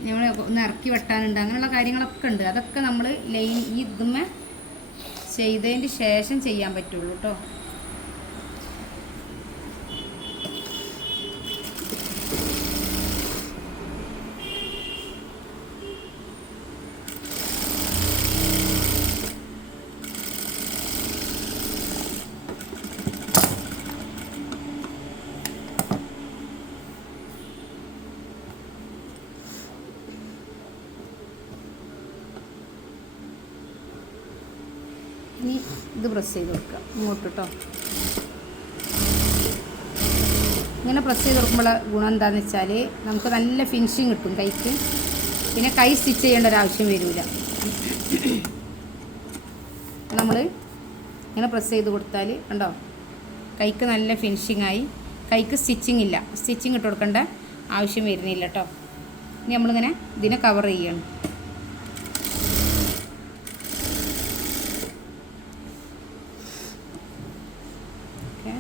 നമ്മൾ ഒന്ന് ഇറക്കി വെട്ടാനുണ്ട്. അങ്ങനെയുള്ള കാര്യങ്ങളൊക്കെ ഉണ്ട്. അതൊക്കെ നമ്മൾ ലൈൻ ഈ ഇതുമ്മേ ചെയ്തതിന് ശേഷം ചെയ്യാൻ പറ്റുള്ളൂ കേട്ടോ. ഇനി ഇത് പ്രസ് ചെയ്ത് കൊടുക്കുക ഇങ്ങോട്ട് കേട്ടോ. ഇങ്ങനെ പ്രസ് ചെയ്ത് കൊടുക്കുമ്പോൾ ഗുണം എന്താണെന്ന് വെച്ചാൽ നമുക്ക് നല്ല ഫിനിഷിങ് കിട്ടും കൈക്ക്. പിന്നെ കൈ സ്റ്റിച്ച് ചെയ്യേണ്ട ഒരാവശ്യം വരില്ല. നമ്മൾ ഇങ്ങനെ പ്രസ് ചെയ്ത് കൊടുത്താൽ കണ്ടോ കൈക്ക് നല്ല ഫിനിഷിങ്ങായി. കൈക്ക് സ്റ്റിച്ചിങ് ഇല്ല, സ്റ്റിച്ചിങ് ഇട്ട് കൊടുക്കേണ്ട ആവശ്യം വരുന്നില്ല കേട്ടോ. ഇനി നമ്മളിങ്ങനെ ഇതിനെ കവർ ചെയ്യണം. ഓക്കെ,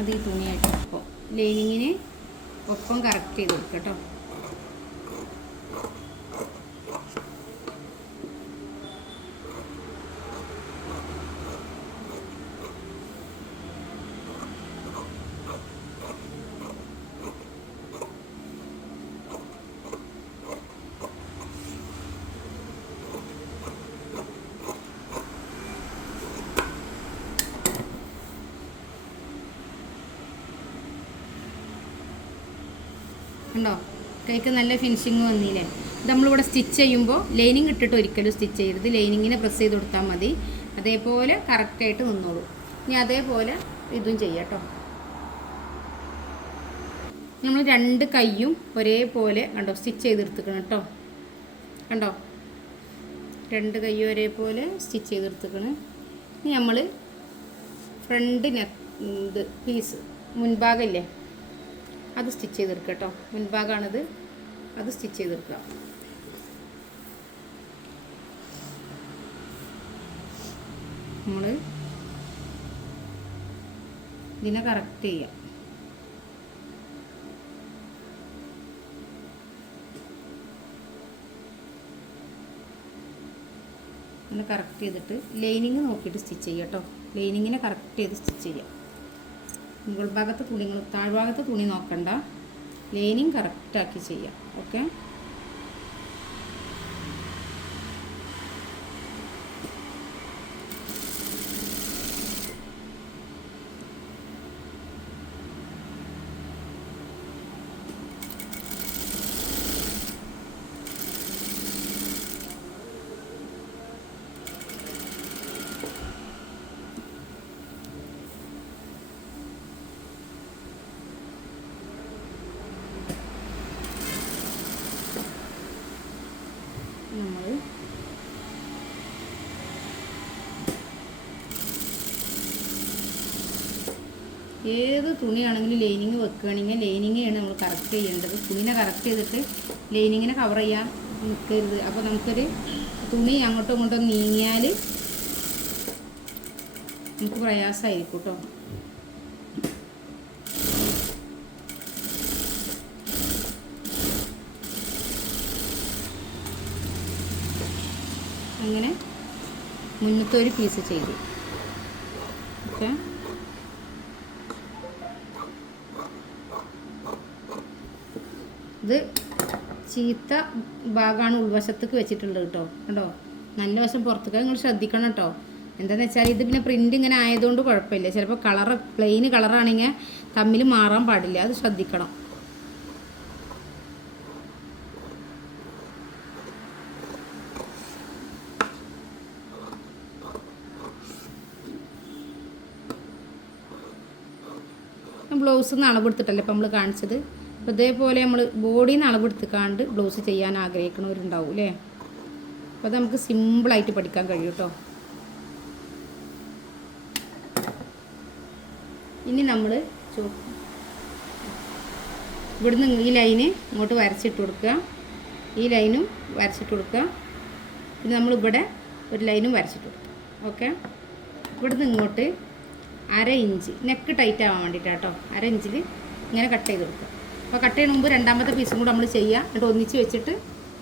അത് ഈ തുണിയായിട്ട് ഒപ്പം ലൈനിങ്ങിന് ഒപ്പം കറക്റ്റ് ചെയ്ത് കൊടുക്കുക കേട്ടോ. ഉണ്ടോ കൈക്ക് നല്ല ഫിനിഷിങ് വന്നില്ലേ. ഇത് നമ്മളിവിടെ സ്റ്റിച്ച് ചെയ്യുമ്പോൾ ലൈനിങ് ഇട്ടിട്ട് ഒരിക്കലും സ്റ്റിച്ച് ചെയ്യരുത്. ലൈനിങ്ങിനെ പ്രസ് ചെയ്ത് കൊടുത്താൽ മതി. അതേപോലെ കറക്റ്റായിട്ട് നിന്നോളൂ. ഇനി അതേപോലെ ഇതും ചെയ്യാം കേട്ടോ. നമ്മൾ രണ്ട് കൈയും ഒരേപോലെ കണ്ടോ സ്റ്റിച്ച് ചെയ്തെടുത്തിക്കണം കേട്ടോ. കണ്ടോ രണ്ട് കൈയും ഒരേപോലെ സ്റ്റിച്ച് ചെയ്തെടുത്തിക്കണം. ഇനി നമ്മൾ ഫ്രണ്ട് ഇത് പീസ് മുൻഭാഗമില്ലേ അത് സ്റ്റിച്ച് ചെയ്തെടുക്കുക കേട്ടോ. മുൻഭാഗമാണിത്, അത് സ്റ്റിച്ച് ചെയ്തെടുക്കുക. നമ്മൾ ഇതിനെ കറക്റ്റ് ചെയ്യാം. അങ്ങനെ കറക്റ്റ് ചെയ്തിട്ട് ലൈനിങ് നോക്കിയിട്ട് സ്റ്റിച്ച് ചെയ്യുക കേട്ടോ. ലൈനിങ്ങിനെ കറക്റ്റ് ചെയ്ത് സ്റ്റിച്ച് ചെയ്യാം. മുകൾ ഭാഗത്തെ തുണികൾ താഴ്ഭാഗത്തെ തുണി നോക്കണ്ട, ലൈനിങ് കറക്റ്റാക്കി ചെയ്യാം. ഓക്കെ, നമ്മൾ ഏത് തുണിയാണെങ്കിലും ലൈനിങ് വെക്കുകയാണെങ്കിൽ ലൈനിങ്ങാണ് നമ്മൾ കറക്റ്റ് ചെയ്യേണ്ടത്. തുണിനെ കറക്റ്റ് ചെയ്തിട്ട് ലൈനിങ്ങിനെ കവർ ചെയ്യാൻ നിൽക്കരുത്. അപ്പോൾ നമുക്കൊരു തുണി അങ്ങോട്ടും ഇങ്ങോട്ടും നീങ്ങിയാൽ നമുക്ക് പ്രയാസമായിരിക്കും കേട്ടോ. അങ്ങനെ മുന്നത്തെ ഒരു പീസ് ചെയ്തു. ഓക്കെ, ഇത് ചീത്ത ഭാഗമാണ് ഉൾവശത്തേക്ക് വെച്ചിട്ടുള്ളത് കേട്ടോ. കണ്ടോ നല്ല വശം പുറത്തേക്ക് നിങ്ങൾ ശ്രദ്ധിക്കണം കേട്ടോ. എന്താണെന്ന് വെച്ചാൽ ഇത് പിന്നെ പ്രിൻ്റ് ഇങ്ങനെ ആയതുകൊണ്ട് കുഴപ്പമില്ല. ചിലപ്പോൾ കളറ് പ്ലെയിൻ കളറാണെങ്കിൽ തമ്മിൽ മാറാൻ പാടില്ല, അത് ശ്രദ്ധിക്കണം. ബ്ലൗസ് നിന്ന് അളവെടുത്തിട്ടല്ലേ ഇപ്പം നമ്മൾ കാണിച്ചത്. അപ്പോൾ ഇതേപോലെ നമ്മൾ ബോഡിയിൽ നിന്ന് അളവെടുത്തിക്കാണ്ട് ബ്ലൗസ് ചെയ്യാൻ ആഗ്രഹിക്കണവരുണ്ടാവും അല്ലേ. അപ്പോൾ അത് നമുക്ക് സിമ്പിളായിട്ട് പഠിക്കാൻ കഴിയും കേട്ടോ. ഇനി നമ്മൾ ഇവിടുന്ന് ഈ ലൈന് ഇങ്ങോട്ട് വരച്ചിട്ട് കൊടുക്കുക, ഈ ലൈനും വരച്ചിട്ട് കൊടുക്കുക. പിന്നെ നമ്മളിവിടെ ഒരു ലൈനും വരച്ചിട്ട് കൊടുക്കുക. ഓക്കെ, ഇവിടുന്ന് ഇങ്ങോട്ട് 1/2 ഇഞ്ച് നെക്ക് ടൈറ്റ് ആവാൻ വേണ്ടിയിട്ടാണ് കേട്ടോ. 1/2 ഇഞ്ചിൽ ഇങ്ങനെ കട്ട് ചെയ്ത് കൊടുക്കുക. അപ്പോൾ കട്ട് ചെയ്യുന്ന മുമ്പ് രണ്ടാമത്തെ പീസും കൂടെ നമ്മൾ ചെയ്യുക, എന്നിട്ട് ഒന്നിച്ച് വെച്ചിട്ട്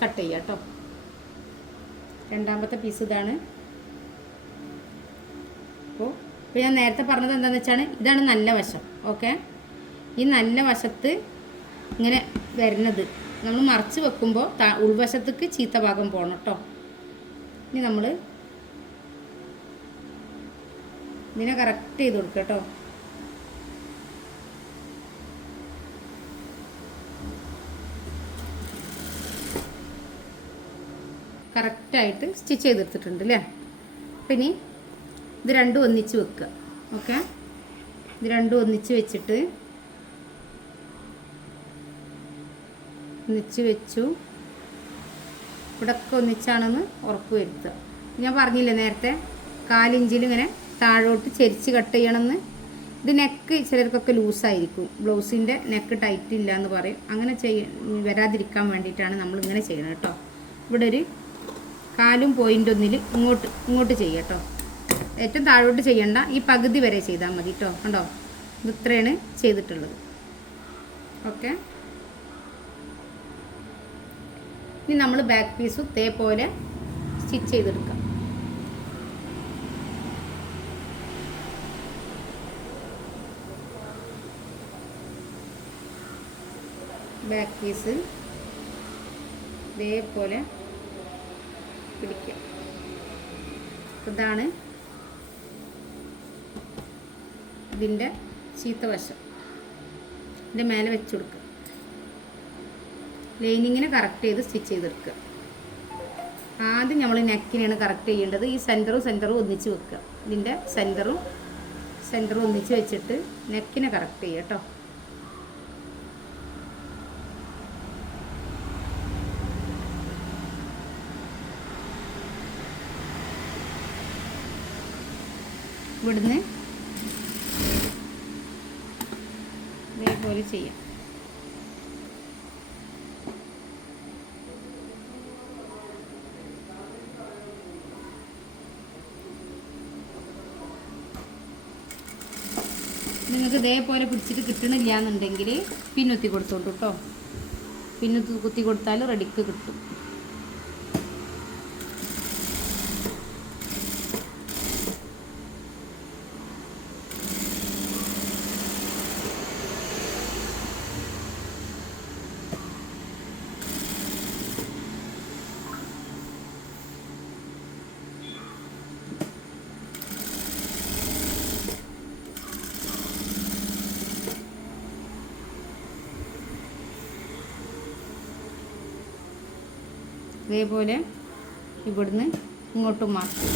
കട്ട് ചെയ്യുക കേട്ടോ. രണ്ടാമത്തെ പീസ് ഇതാണ്. അപ്പോൾ ഞാൻ നേരത്തെ പറഞ്ഞത് എന്താണെന്ന് വെച്ചാൽ ഇതാണ് നല്ല വശം. ഓക്കെ, ഈ നല്ല വശത്ത് ഇങ്ങനെ വരുന്നത് നമ്മൾ മറിച്ച് വെക്കുമ്പോൾ ഉൾവശത്തേക്ക് ചീത്ത ഭാഗം പോകണം കേട്ടോ. ഇനി നമ്മൾ ഇതിനെ കറക്റ്റ് ചെയ്ത് കൊടുക്കുക കേട്ടോ. കറക്റ്റായിട്ട് സ്റ്റിച്ച് ചെയ്തെടുത്തിട്ടുണ്ട് അല്ലേ. അപ്പം ഇനി ഇത് രണ്ടും ഒന്നിച്ച് വെക്കുക. ഓക്കെ, ഇത് രണ്ടും ഒന്നിച്ച് വെച്ചിട്ട് ഒന്നിച്ച് വെച്ചു. ഇവിടെയൊക്കെ ഒന്നിച്ചാണെന്ന് ഉറപ്പ് വരുത്തുക. ഞാൻ പറഞ്ഞില്ലേ നേരത്തെ 1/4 ഇഞ്ചിൽ ഇങ്ങനെ താഴോട്ട് ചെരിച്ച് കട്ട് ചെയ്യണമെന്ന്. ഇത് നെക്ക് ചിലർക്കൊക്കെ ലൂസായിരിക്കും, ബ്ലൗസിൻ്റെ നെക്ക് ടൈറ്റ് ഇല്ല എന്ന് പറയും. അങ്ങനെ വരാതിരിക്കാൻ വേണ്ടിയിട്ടാണ് നമ്മളിങ്ങനെ ചെയ്യണം കേട്ടോ. ഇവിടെ ഒരു 1/4 പോയിൻ്റ് ഒന്നിൽ ഇങ്ങോട്ട് ചെയ്യുക കേട്ടോ. ഏറ്റവും താഴോട്ട് ചെയ്യണ്ട, ഈ പകുതി വരെ ചെയ്താൽ മതി കേട്ടോ. കണ്ടോ, ഇത് ഇത്രയാണ് ചെയ്തിട്ടുള്ളത്. ഓക്കെ, ഇനി നമ്മൾ ബാക്ക് പീസും ഇതേപോലെ സ്റ്റിച്ച് ചെയ്തെടുക്കാം. ബാക്ക് പീസ് ഇതേപോലെ പിടിക്കുക. ഇതാണ് ഇതിൻ്റെ ചീത്ത വശം. ഇതിൻ്റെ മേലെ വെച്ച് കൊടുക്കുക. ലൈനിങ്ങിനെ കറക്റ്റ് ചെയ്ത് സ്റ്റിച്ച് ചെയ്തെടുക്കുക. ആദ്യം നമ്മൾ നെക്കിനെയാണ് കറക്റ്റ് ചെയ്യേണ്ടത്. ഈ സെൻറ്ററും ഒന്നിച്ച് വെക്കുക. ഇതിൻ്റെ സെൻറ്ററും ഒന്നിച്ച് വെച്ചിട്ട് നെക്കിനെ കറക്റ്റ് ചെയ്യുക കേട്ടോ. ഇവിടുന്ന് ഇതേപോലെ ചെയ്യാം. നിങ്ങൾക്ക് ഇതേപോലെ പിടിച്ചിട്ട് കിട്ടണില്ല എന്നുണ്ടെങ്കിൽ പിന്നുത്തി കൊടുത്തോളൂ കേട്ടോ. പിന്നുത്തി കുത്തി കൊടുത്താൽ റെഡിക്ക് കിട്ടും. ഇതേപോലെ ഇവിടുന്ന് ഇങ്ങോട്ടും മാറ്റും.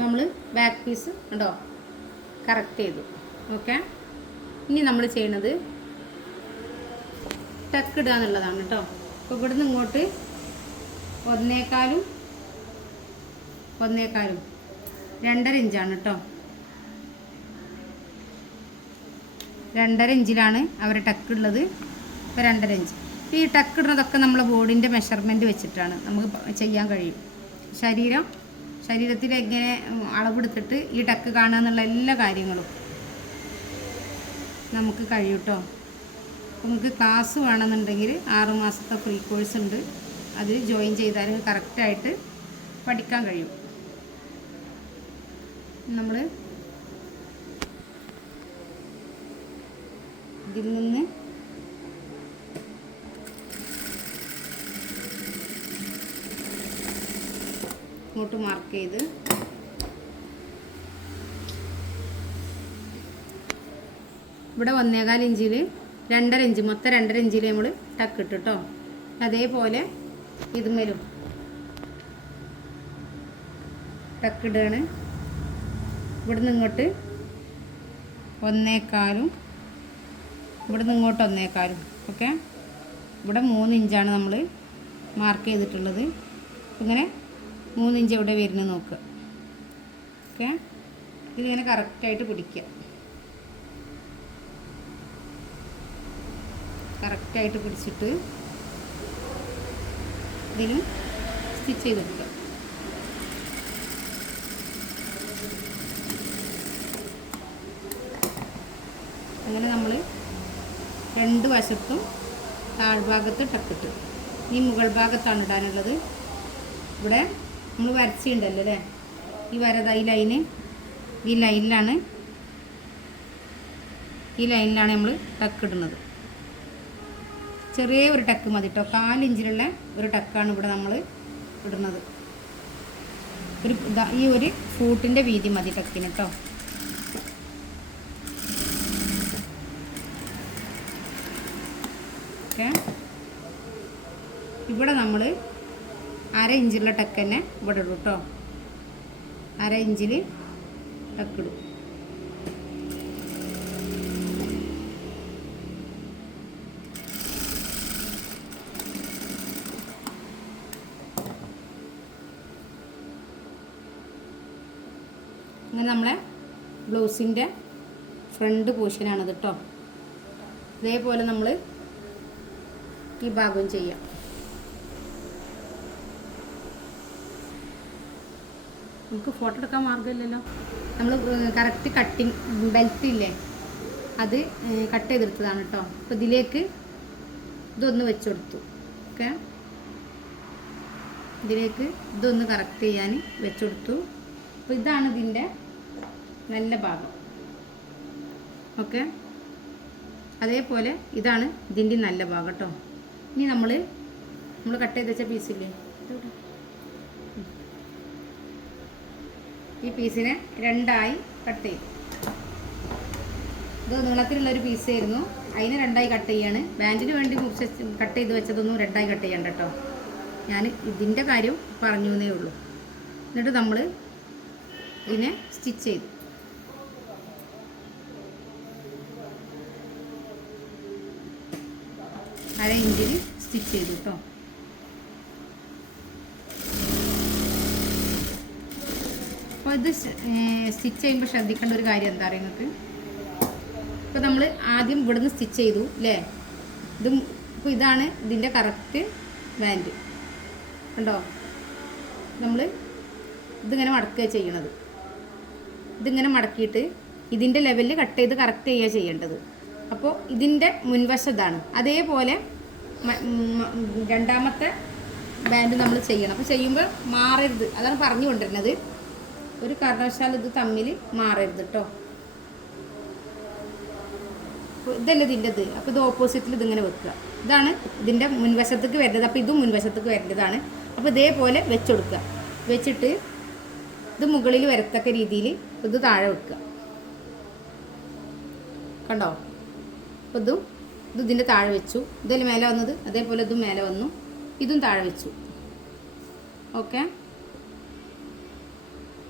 നമ്മൾ ബാക്ക് പീസ് ഉണ്ടോ കറക്റ്റ് ചെയ്തു. ഓക്കെ, ഇനി നമ്മൾ ചെയ്യണത് ടക്ക് ഇടുക എന്നുള്ളതാണ് കേട്ടോ. അപ്പോൾ ഇവിടുന്ന് ഇങ്ങോട്ട് 1.25 2.5 ഇഞ്ചാണ് കേട്ടോ. 2.5 ഇഞ്ചിലാണ് അവരുടെ ടക്ക് ഉള്ളത്. ഇപ്പോൾ 2.5 ഇഞ്ച്. ഈ ടക്ക് ഇടുന്നതൊക്കെ നമ്മളെ ബോഡിൻ്റെ മെഷർമെൻറ്റ് വെച്ചിട്ടാണ് നമുക്ക് ചെയ്യാൻ കഴിയും. ശരീരത്തിൽ എങ്ങനെ അളവെടുത്തിട്ട് ഈ ടക്ക് കാണുക എന്നുള്ള എല്ലാ കാര്യങ്ങളും നമുക്ക് കഴിയും കേട്ടോ. നമുക്ക് ക്ലാസ് വേണമെന്നുണ്ടെങ്കിൽ 6 മാസത്തെ ഫ്രീ കോഴ്സ് ഉണ്ട്. അതിൽ ജോയിൻ ചെയ്താൽ കറക്റ്റായിട്ട് പഠിക്കാൻ കഴിയും. നമ്മൾ ഇതിൽ നിന്ന് ഇങ്ങോട്ട് മാർക്ക് ചെയ്ത് ഇവിടെ 1.25 ഇഞ്ചിൽ 2.5 ഇഞ്ച്, മൊത്തം 2.5 ഇഞ്ചിൽ നമ്മൾ ടക്ക് ഇട്ടു കേട്ടോ. അതേപോലെ ഇതുമേലും ടക്ക് ഇടുകയാണ്. ഇവിടുന്ന് ഇങ്ങോട്ട് 1.25, ഇവിടുന്ന് ഇങ്ങോട്ട് 1.25. ഓക്കെ, ഇവിടെ 3 ഇഞ്ചാണ് നമ്മൾ മാർക്ക് ചെയ്തിട്ടുള്ളത്. ഇങ്ങനെ 3 ഇഞ്ച് എവിടെ വരുന്നത് നോക്കുക. ഓക്കെ, ഇതിങ്ങനെ കറക്റ്റായിട്ട് പിടിക്കുക. കറക്റ്റായിട്ട് പിടിച്ചിട്ട് ഇതിനും സ്റ്റിച്ച് ചെയ്ത് കൊടുക്കുക. അങ്ങനെ നമ്മൾ 2 വശത്തും താഴ്ഭാഗത്ത് ടക്കിട്ട്, ഈ മുകൾ ഭാഗത്താണ് ഇടാനുള്ളത്. ഇവിടെ നമ്മൾ വരച്ചിട്ടുണ്ടല്ലോ അല്ലേ, ഈ വരത ഈ ലൈന്, ഈ ലൈനിലാണ് നമ്മൾ ടക്കിടുന്നത്. ചെറിയ ഒരു ടക്ക് മതി കേട്ടോ. 4 ഇഞ്ചിലുള്ള ഒരു ടക്കാണ് ഇവിടെ നമ്മൾ ഇടുന്നത്. ഈ ഒരു ഫൂട്ടിൻ്റെ വീതി മതി ടക്കിന് കേട്ടോ. ഓക്കെ, ഇവിടെ നമ്മൾ 1/2 ഇഞ്ചുള്ള ടക്ക് തന്നെ ഇവിടെ ഇടും കേട്ടോ. 1/2 ഇഞ്ചിൽ ടക്കിടും. അങ്ങനെ നമ്മളെ ബ്ലൗസിൻ്റെ ഫ്രണ്ട് പോർഷനാണത് കേട്ടോ. ഇതേപോലെ നമ്മൾ ഈ ഭാഗവും ചെയ്യാം. നമുക്ക് ഫോട്ടോ എടുക്കാൻ മാർഗ്ഗമില്ലല്ലോ. നമ്മൾ കറക്റ്റ് കട്ടിങ് ബെൽറ്റ് ഇല്ലേ, അത് കട്ട് ചെയ്തെടുത്തതാണ് കേട്ടോ. അപ്പോൾ ഇതിലേക്ക് ഇതൊന്ന് വെച്ച് കൊടുത്തു. ഓക്കെ, ഇതിലേക്ക് ഇതൊന്ന് കറക്റ്റ് ചെയ്യാൻ വെച്ച് കൊടുത്തു. അപ്പോൾ ഇതാണ് ഇതിൻ്റെ നല്ല ഭാഗം. ഓക്കെ, അതേപോലെ ഇതാണ് ഇതിൻ്റെ നല്ല ഭാഗം കേട്ടോ. ഇനി നമ്മൾ കട്ട് ചെയ്ത് വെച്ച പീസില്ലേ, ഈ പീസിനെ 2ആയി കട്ട് ചെയ്യും. ഇത് നീളത്തിലുള്ളൊരു പീസായിരുന്നു, അതിനെ 2ആയി കട്ട് ചെയ്യാണ്. ബാൻഡിന് വേണ്ടി കട്ട് ചെയ്ത് വെച്ചതൊന്നും 2ആയി കട്ട് ചെയ്യണ്ട കേട്ടോ. ഞാൻ ഇതിൻ്റെ കാര്യം പറഞ്ഞു എന്നേ ഉള്ളൂ. എന്നിട്ട് നമ്മൾ ഇതിനെ സ്റ്റിച്ച് ചെയ്തു. അര ഇഞ്ചിൽ സ്റ്റിച്ച് ചെയ്തു കേട്ടോ. അപ്പോൾ ഇത് സ്റ്റിച്ച് ചെയ്യുമ്പോൾ ശ്രദ്ധിക്കേണ്ട ഒരു കാര്യം എന്താ പറയുക നിങ്ങൾക്ക്. ഇപ്പോൾ നമ്മൾ ആദ്യം ഇവിടുന്ന് സ്റ്റിച്ച് ചെയ്തു അല്ലേ. ഇപ്പോൾ ഇതാണ് ഇതിൻ്റെ കറക്റ്റ് ബാൻഡ് കണ്ടോ. നമ്മൾ ഇതിങ്ങനെ മടക്കുക ചെയ്യണത്. ഇതിങ്ങനെ മടക്കിയിട്ട് ഇതിൻ്റെ ലെവലിൽ കട്ട് ചെയ്ത് കറക്റ്റ് ചെയ്യുക ചെയ്യേണ്ടത്. അപ്പോൾ ഇതിൻ്റെ മുൻവശം ഇതാണ്. അതേപോലെ രണ്ടാമത്തെ ബാൻഡ് നമ്മൾ ചെയ്യണം. അപ്പോൾ ചെയ്യുമ്പോൾ മാറരുത്, അതാണ് പറഞ്ഞു കൊണ്ടിരുന്നത്. ഒരു കാരണവശാലും ഇത് തമ്മിൽ മാറരുത് കേട്ടോ. ഇതല്ല ഇതിൻ്റെത്. അപ്പോൾ ഇത് ഓപ്പോസിറ്റിൽ ഇതിങ്ങനെ വെക്കുക. ഇതാണ് ഇതിൻ്റെ മുൻവശത്തേക്ക് വരേണ്ടത്. അപ്പോൾ ഇതും മുൻവശത്തേക്ക് വരേണ്ടതാണ്. അപ്പോൾ ഇതേപോലെ വെച്ച് കൊടുക്കുക. വെച്ചിട്ട് ഇത് മുകളിൽ വരത്തക്ക രീതിയിൽ ഇത് താഴെ വെക്കുക. കണ്ടോ. അപ്പോൾ ഇത് ഇതിൻ്റെ താഴെ വെച്ചു. ഇതിൽ മേലെ വന്നത് അതേപോലെ ഇതും മേലെ വന്നു, ഇതും താഴെ വെച്ചു. ഓക്കെ,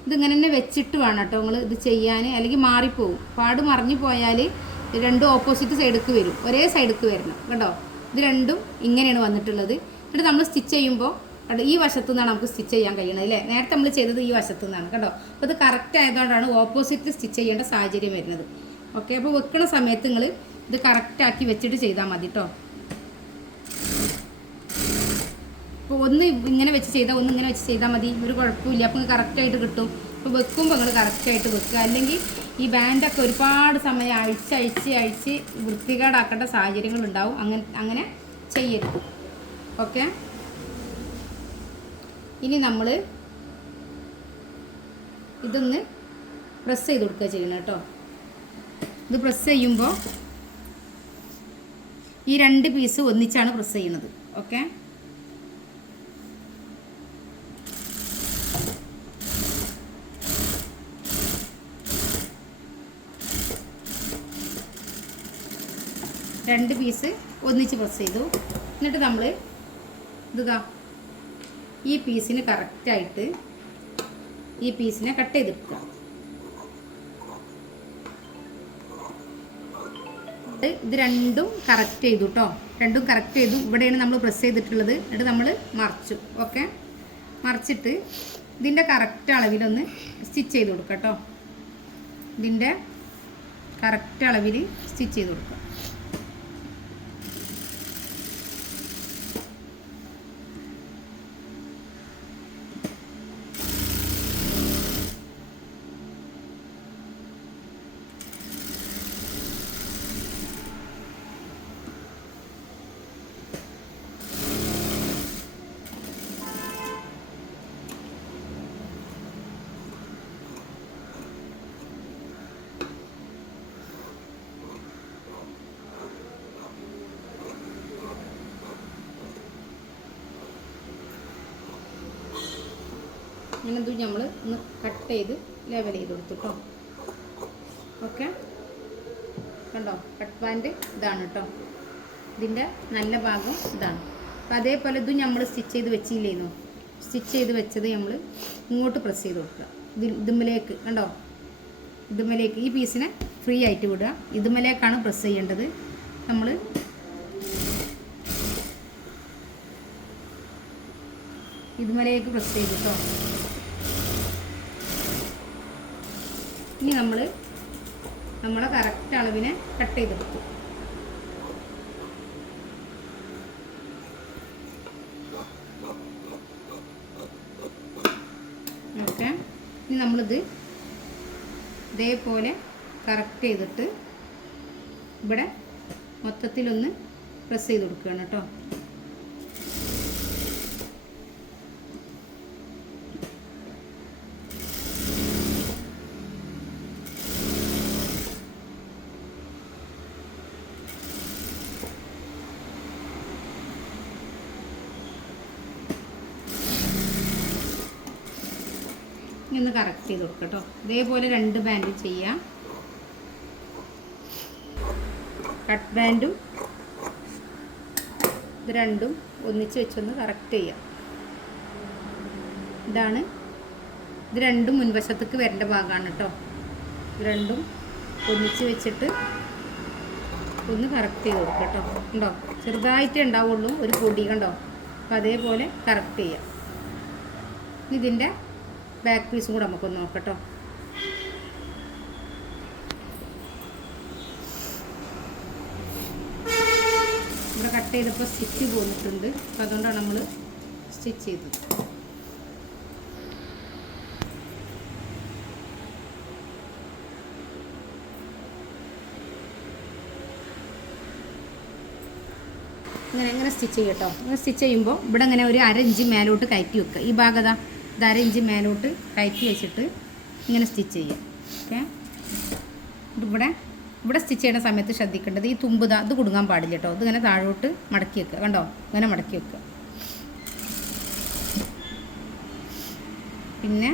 ഇതിങ്ങനെ തന്നെ വെച്ചിട്ട് വേണം കേട്ടോ നിങ്ങൾ ഇത് ചെയ്യാൻ, അല്ലെങ്കിൽ മാറിപ്പോവും. പാട് മറിഞ്ഞു പോയാൽ രണ്ടും ഓപ്പോസിറ്റ് സൈഡിലേക്ക് വരും, ഒരേ സൈഡിലേക്ക് വരണം. കേട്ടോ, ഇത് രണ്ടും ഇങ്ങനെയാണ് വന്നിട്ടുള്ളത്. എന്നിട്ട് നമ്മൾ സ്റ്റിച്ച് ചെയ്യുമ്പോൾ കണ്ടോ ഈ വശത്തു നിന്നാണ് നമുക്ക് സ്റ്റിച്ച് ചെയ്യാൻ കഴിയണത് അല്ലേ. നേരത്തെ നമ്മൾ ചെയ്തത് ഈ വശത്തു നിന്നാണ് കേട്ടോ. അപ്പോൾ ഇത് കറക്റ്റ് ആയതുകൊണ്ടാണ് ഓപ്പോസിറ്റ് സ്റ്റിച്ച് ചെയ്യേണ്ട സാഹചര്യം വരുന്നത്. ഓക്കെ, അപ്പോൾ വെക്കുന്ന സമയത്ത് നിങ്ങൾ ഇത് കറക്റ്റാക്കി വെച്ചിട്ട് ചെയ്താൽ മതി കേട്ടോ. അപ്പോൾ ഒന്ന് ഇങ്ങനെ വെച്ച് ചെയ്താൽ ഒന്ന് ഇങ്ങനെ വെച്ച് ചെയ്താൽ മതി, ഒരു കുഴപ്പമില്ല. അപ്പോൾ കറക്റ്റായിട്ട് കിട്ടും. അപ്പോൾ വെക്കുമ്പോൾ നിങ്ങൾ കറക്റ്റായിട്ട് വെക്കുക. അല്ലെങ്കിൽ ഈ ബാൻഡൊക്കെ ഒരുപാട് സമയം അഴിച്ച് വൃത്തികേടാക്കേണ്ട സാഹചര്യങ്ങളുണ്ടാവും. അങ്ങനെ ചെയ്യരുത്. ഓക്കെ, ഇനി നമ്മൾ ഇതൊന്ന് പ്രസ് ചെയ്ത് കൊടുക്കുക ചെയ്യണം കേട്ടോ. ഇത് പ്രസ് ചെയ്യുമ്പോൾ ഈ 2 പീസ് ഒന്നിച്ചാണ് പ്രസ് ചെയ്യുന്നത്. ഓക്കെ, രണ്ട് പീസ് ഒന്നിച്ച് പ്രസ് ചെയ്തു. എന്നിട്ട് നമ്മൾ ഇതാ ഈ പീസിന് കറക്റ്റായിട്ട് ഈ പീസിനെ കട്ട് ചെയ്തെടുക്കുക. ഇത് രണ്ടും കറക്റ്റ് ചെയ്തു കേട്ടോ. രണ്ടും കറക്റ്റ് ചെയ്തു. ഇവിടെയാണ് നമ്മൾ പ്രസ് ചെയ്തിട്ടുള്ളത്. എന്നിട്ട് നമ്മൾ മറിച്ചു. ഓക്കെ, മറിച്ചിട്ട് ഇതിൻ്റെ കറക്റ്റ് അളവിലൊന്ന് സ്റ്റിച്ച് ചെയ്ത് കൊടുക്കുക കേട്ടോ. ഇതിൻ്റെ കറക്റ്റ് അളവിൽ സ്റ്റിച്ച് ചെയ്ത് കൊടുക്കുക. അങ്ങനെ ഇത് നമ്മൾ ഒന്ന് കട്ട് ചെയ്ത് ലെവൽ ചെയ്ത് കൊടുത്തു കേട്ടോ. ഓക്കെ, കണ്ടോ കട്ട് ബാൻഡ് ഇതാണ് കേട്ടോ. ഇതിൻ്റെ നല്ല ഭാഗം ഇതാണ്. അപ്പോൾ അതേപോലെ ഇതും നമ്മൾ സ്റ്റിച്ച് ചെയ്ത് വെച്ചില്ലേന്നോ, സ്റ്റിച്ച് ചെയ്ത് വെച്ചത് നമ്മൾ ഇങ്ങോട്ട് പ്രസ് ചെയ്ത് കൊടുക്കുക. ഇതുമ്മലേക്ക് കണ്ടോ, ഇതുമ്മലേക്ക് ഈ പീസിനെ ഫ്രീ ആയിട്ട് വിടുക. ഇതുമ്മലേക്കാണ് പ്രസ് ചെയ്യേണ്ടത്. നമ്മൾ ഇതുമ്മലേക്ക് പ്രസ് ചെയ്തു കേട്ടോ. ഇനി നമ്മളെ കറക്റ്റ് അളവിനെ കട്ട് ചെയ്തെടുത്തു. ഓക്കെ, ഇനി നമ്മളിത് ഇതേപോലെ കറക്റ്റ് ചെയ്തിട്ട് ഇവിടെ മൊത്തത്തിലൊന്ന് പ്രസ് ചെയ്ത് കൊടുക്കുകയാണ് കേട്ടോ. ഒന്ന് കറക്റ്റ് ചെയ്ത് കൊടുക്കുക കേട്ടോ. ഇതേപോലെ 2 ബാൻഡ് ചെയ്യാം. കട്ട് ബാൻഡും ഇത് രണ്ടും ഒന്നിച്ച് വെച്ചൊന്ന് കറക്റ്റ് ചെയ്യാം. ഇതാണ് ഇത് രണ്ടും മുൻവശത്തേക്ക് വരേണ്ട ഭാഗമാണ് കേട്ടോ. ഇത് രണ്ടും ഒന്നിച്ച് വെച്ചിട്ട് ഒന്ന് കറക്റ്റ് ചെയ്ത് കൊടുക്കുക കേട്ടോ. ഉണ്ടോ, ചെറുതായിട്ടേ ഉണ്ടാവുള്ളൂ ഒരു പൊടി കണ്ടോ. അപ്പോൾ അതേപോലെ കറക്റ്റ് ചെയ്യാം. ഇതിൻ്റെ ബാക്ക് പീസും കൂടെ നമുക്കൊന്ന് നോക്കട്ടോ. ഇവിടെ കട്ട് ചെയ്തപ്പോൾ സ്റ്റിച്ച് പോന്നിട്ടുണ്ട്. അപ്പോൾ അതുകൊണ്ടാണ് നമ്മൾ സ്റ്റിച്ച് ചെയ്തത്. ഇങ്ങനെ സ്റ്റിച്ച് ചെയ്യും കേട്ടോ. ഇങ്ങനെ സ്റ്റിച്ച് ചെയ്യുമ്പോൾ ഇവിടെ ഇങ്ങനെ ഒരു 1/2 ഇഞ്ച് മേലോട്ട് കയറ്റി വെക്കുക. ഈ ഭാഗത ഇത് 1/2 ഇഞ്ച് മേലോട്ട് കയറ്റി വെച്ചിട്ട് ഇങ്ങനെ സ്റ്റിച്ച് ചെയ്യുക. ഓക്കെ, ഇവിടെ സ്റ്റിച്ച് ചെയ്യുന്ന സമയത്ത് ശ്രദ്ധിക്കേണ്ടത് ഈ തുമ്പ് ഇത് കുടുങ്ങാൻ പാടില്ല കേട്ടോ. ഇതിങ്ങനെ താഴോട്ട് മടക്കി വെക്കുക. കണ്ടോ, ഇങ്ങനെ മടക്കി വെക്കുക. പിന്നെ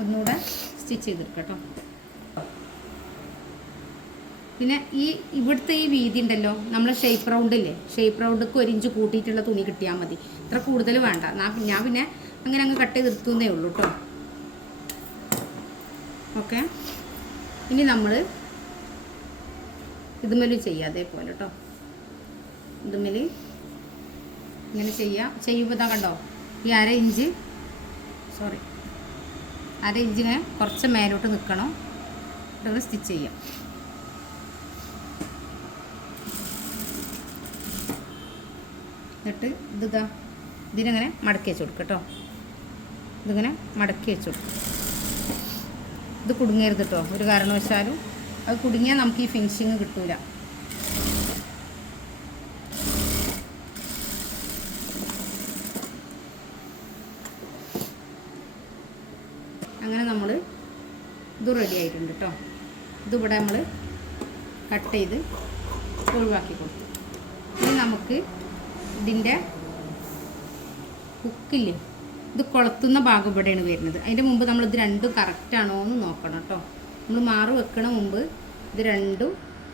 ഒന്നുകൂടെ സ്റ്റിച്ച് ചെയ്തെടുക്കാം കേട്ടോ. പിന്നെ ഇവിടുത്തെ ഈ വീതി ഉണ്ടല്ലോ, നമ്മൾ ഷേപ്പ് റൗണ്ടില്ലേ, ഷേപ്പ് റൗണ്ടിക്ക് 1 ഇഞ്ച് കൂട്ടിയിട്ടുള്ള തുണി കിട്ടിയാൽ മതി. ഇത്ര കൂടുതൽ വേണ്ട. ഞാൻ പിന്നെ അങ്ങനെ അങ്ങ് കട്ട് ചെയ്തെടുത്തുന്നേ ഉള്ളൂ കേട്ടോ. ഓക്കെ. ഇനി നമ്മൾ ഇതുമേലും ചെയ്യുക അതേപോലെ കേട്ടോ. ഇതുമേൽ ഇങ്ങനെ ചെയ്യുമ്പോൾ ഇതാ കണ്ടോ, ഈ അര ഇഞ്ച് ഇങ്ങനെ കുറച്ച് മേലോട്ട് നിൽക്കണം. ഇതൊന്ന് സ്റ്റിച്ച് ചെയ്യാം. എന്നിട്ട് ഇതിനങ്ങനെ മടക്കി വെച്ച് കൊടുക്കുക കേട്ടോ. ഇതിങ്ങനെ മടക്കി വെച്ച് കൊടുക്കും. ഇത് കുടുങ്ങരുത് കേട്ടോ ഒരു കാരണവശാലും. അത് കുടുങ്ങിയാൽ നമുക്ക് ഈ ഫിനിഷിങ് കിട്ടൂല. അങ്ങനെ നമ്മൾ ഇത് റെഡി ആയിട്ടുണ്ട് കേട്ടോ. ഇതിവിടെ നമ്മൾ കട്ട് ചെയ്ത് ഒഴിവാക്കി കൊടുത്തു. ഇനി നമുക്ക് ഇതിൻ്റെ ഹുക്കില്ലേ, ഇത് കൊളുത്തുന്ന ഭാഗം ഇവിടെയാണ് വരുന്നത്. അതിൻ്റെ മുമ്പ് നമ്മളിത് രണ്ടും കറക്റ്റാണോ എന്ന് നോക്കണം കേട്ടോ. നമ്മൾ മാറ് വെക്കണ മുമ്പ് ഇത് രണ്ടും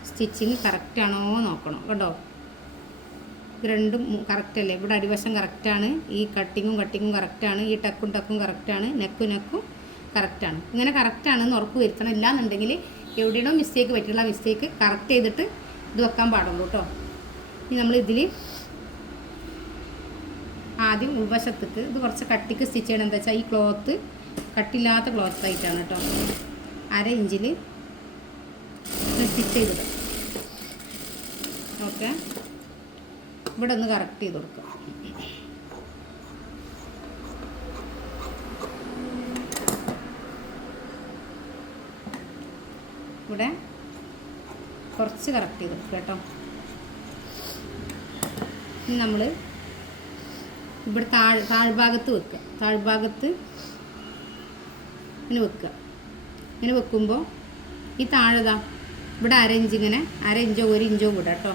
സ്റ്റിച്ചിങ് കറക്റ്റാണോ നോക്കണം കേട്ടോ. ഇത് രണ്ടും കറക്റ്റല്ലേ, ഇവിടെ അടിവശം കറക്റ്റാണ്, ഈ കട്ടിങ്ങും കറക്റ്റാണ്, ഈ ടക്കും കറക്റ്റാണ്, നെക്കും കറക്റ്റാണ്. ഇങ്ങനെ കറക്റ്റാണെന്ന് ഉറപ്പ് വരുത്തണം. ഇല്ലാന്നുണ്ടെങ്കിൽ എവിടെയാണോ മിസ്റ്റേക്ക് പറ്റിയുള്ള മിസ്റ്റേക്ക് കറക്റ്റ് ചെയ്തിട്ട് ഇത് വെക്കാൻ പാടുള്ളൂ കേട്ടോ. ഇനി നമ്മളിതിൽ ആദ്യം ഉൾവശത്തേക്ക് ഇത് കുറച്ച് കട്ടിക്ക് സ്റ്റിച്ച് ചെയ്യണം. എന്താ വെച്ചാൽ ഈ ക്ലോത്ത് കട്ടില്ലാത്ത ക്ലോത്തായിട്ടാണ് കേട്ടോ. അര ഇഞ്ചിൽ സ്റ്റിച്ച് ചെയ്തിടും. ഓക്കെ. ഇവിടെ ഒന്ന് കറക്റ്റ് ചെയ്ത് കൊടുക്കുക. ഇവിടെ കുറച്ച് കറക്റ്റ് ചെയ്ത് കൊടുക്കുക കേട്ടോ. ഇനി നമ്മൾ ഇവിടെ താഴ്ഭാഗത്ത് വെക്കുക. താഴ്ഭാഗത്ത് ഇങ്ങനെ വെക്കുക. ഇങ്ങനെ വെക്കുമ്പോൾ ഈ താഴെതാ ഇവിടെ അര ഇഞ്ചോ 1 ഇഞ്ചോ വിടാം കേട്ടോ.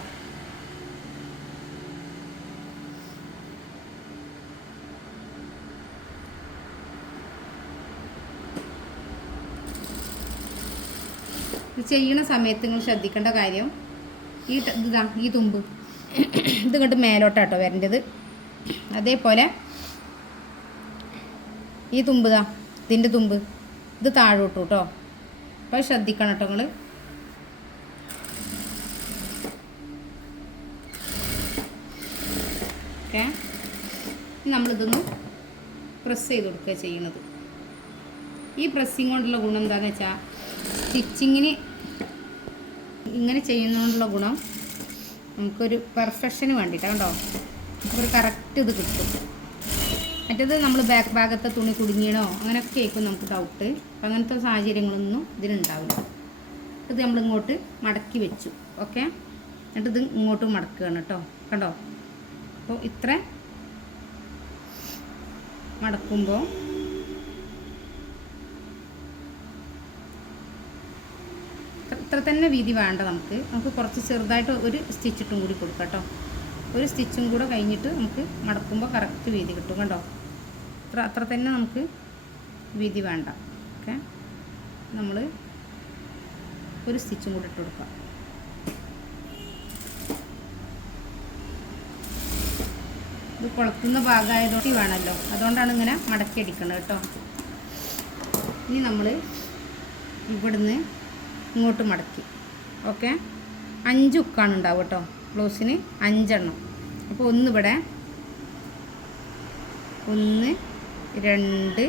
ഇത് ചെയ്യുന്ന സമയത്ത് നിങ്ങൾ ശ്രദ്ധിക്കേണ്ട കാര്യം ഈ തുമ്പ് ഇത് ഇങ്ങോട്ട് മേലോട്ടാട്ടോ വരേണ്ടത്. അതേപോലെ ഈ ഇതിൻ്റെ തുമ്പ് ഇത് താഴോട്ടു കേട്ടോ. അപ്പോൾ ശ്രദ്ധിക്കണം കേട്ടോ നിങ്ങൾ. ഓക്കെ. നമ്മളിതൊന്ന് പ്രസ് ചെയ്ത് കൊടുക്കുക ചെയ്യണത്. ഈ പ്രസ്സിങ് കൊണ്ടുള്ള ഗുണം എന്താണെന്ന് വെച്ചാൽ സ്റ്റിച്ചിങ്ങിന് ഇങ്ങനെ ചെയ്യുന്നതുകൊണ്ടുള്ള ഗുണം നമുക്കൊരു പെർഫെക്ഷന് വേണ്ടിയിട്ടാണ് കേട്ടോ. ഒരു കറക്റ്റ് ഇത് കിട്ടും. മറ്റേത് നമ്മൾ ബാക്ക് ഭാഗത്തെ തുണി കുടുങ്ങിയണോ അങ്ങനെയൊക്കെ ആയിരിക്കും നമുക്ക് ഡൗട്ട്. അപ്പം അങ്ങനത്തെ സാഹചര്യങ്ങളൊന്നും ഇതിനുണ്ടാവില്ല. ഇത് നമ്മളിങ്ങോട്ട് മടക്കി വെച്ചു. ഓക്കെ. എന്നിട്ട് ഇത് ഇങ്ങോട്ട് മടക്കുകയാണ് കേട്ടോ. കണ്ടോ. അപ്പോൾ ഇത്ര മടക്കുമ്പോൾ ഇത്ര തന്നെ വീതി വേണ്ട. നമുക്ക് കുറച്ച് ചെറുതായിട്ട് ഒരു സ്റ്റിച്ചിട്ടും കൂടി കൊടുക്കാം കേട്ടോ. ഒരു സ്റ്റിച്ചും കൂടെ കഴിഞ്ഞിട്ട് നമുക്ക് മടക്കുമ്പോൾ കറക്റ്റ് വീതി കിട്ടും കണ്ടോ. അത്ര തന്നെ നമുക്ക് വീതി വേണ്ട. ഓക്കെ. നമ്മൾ ഒരു സ്റ്റിച്ചും കൂടി ഇട്ട് കൊടുക്കാം. ഇത് കൊളുത്തുന്ന ഭാഗമായതോട്ടി വേണമല്ലോ, അതുകൊണ്ടാണ് ഇങ്ങനെ മടക്കി അടിക്കുന്നത് കേട്ടോ. ഇനി നമ്മൾ ഇവിടുന്ന് ഇങ്ങോട്ട് മടക്കി. ഓക്കെ. 5 ഉക്കാണ് ഉണ്ടാവും കേട്ടോ. ബ്ലൗസിന് 5 എണ്ണം. അപ്പോൾ ഒന്നിവിടെ 1 2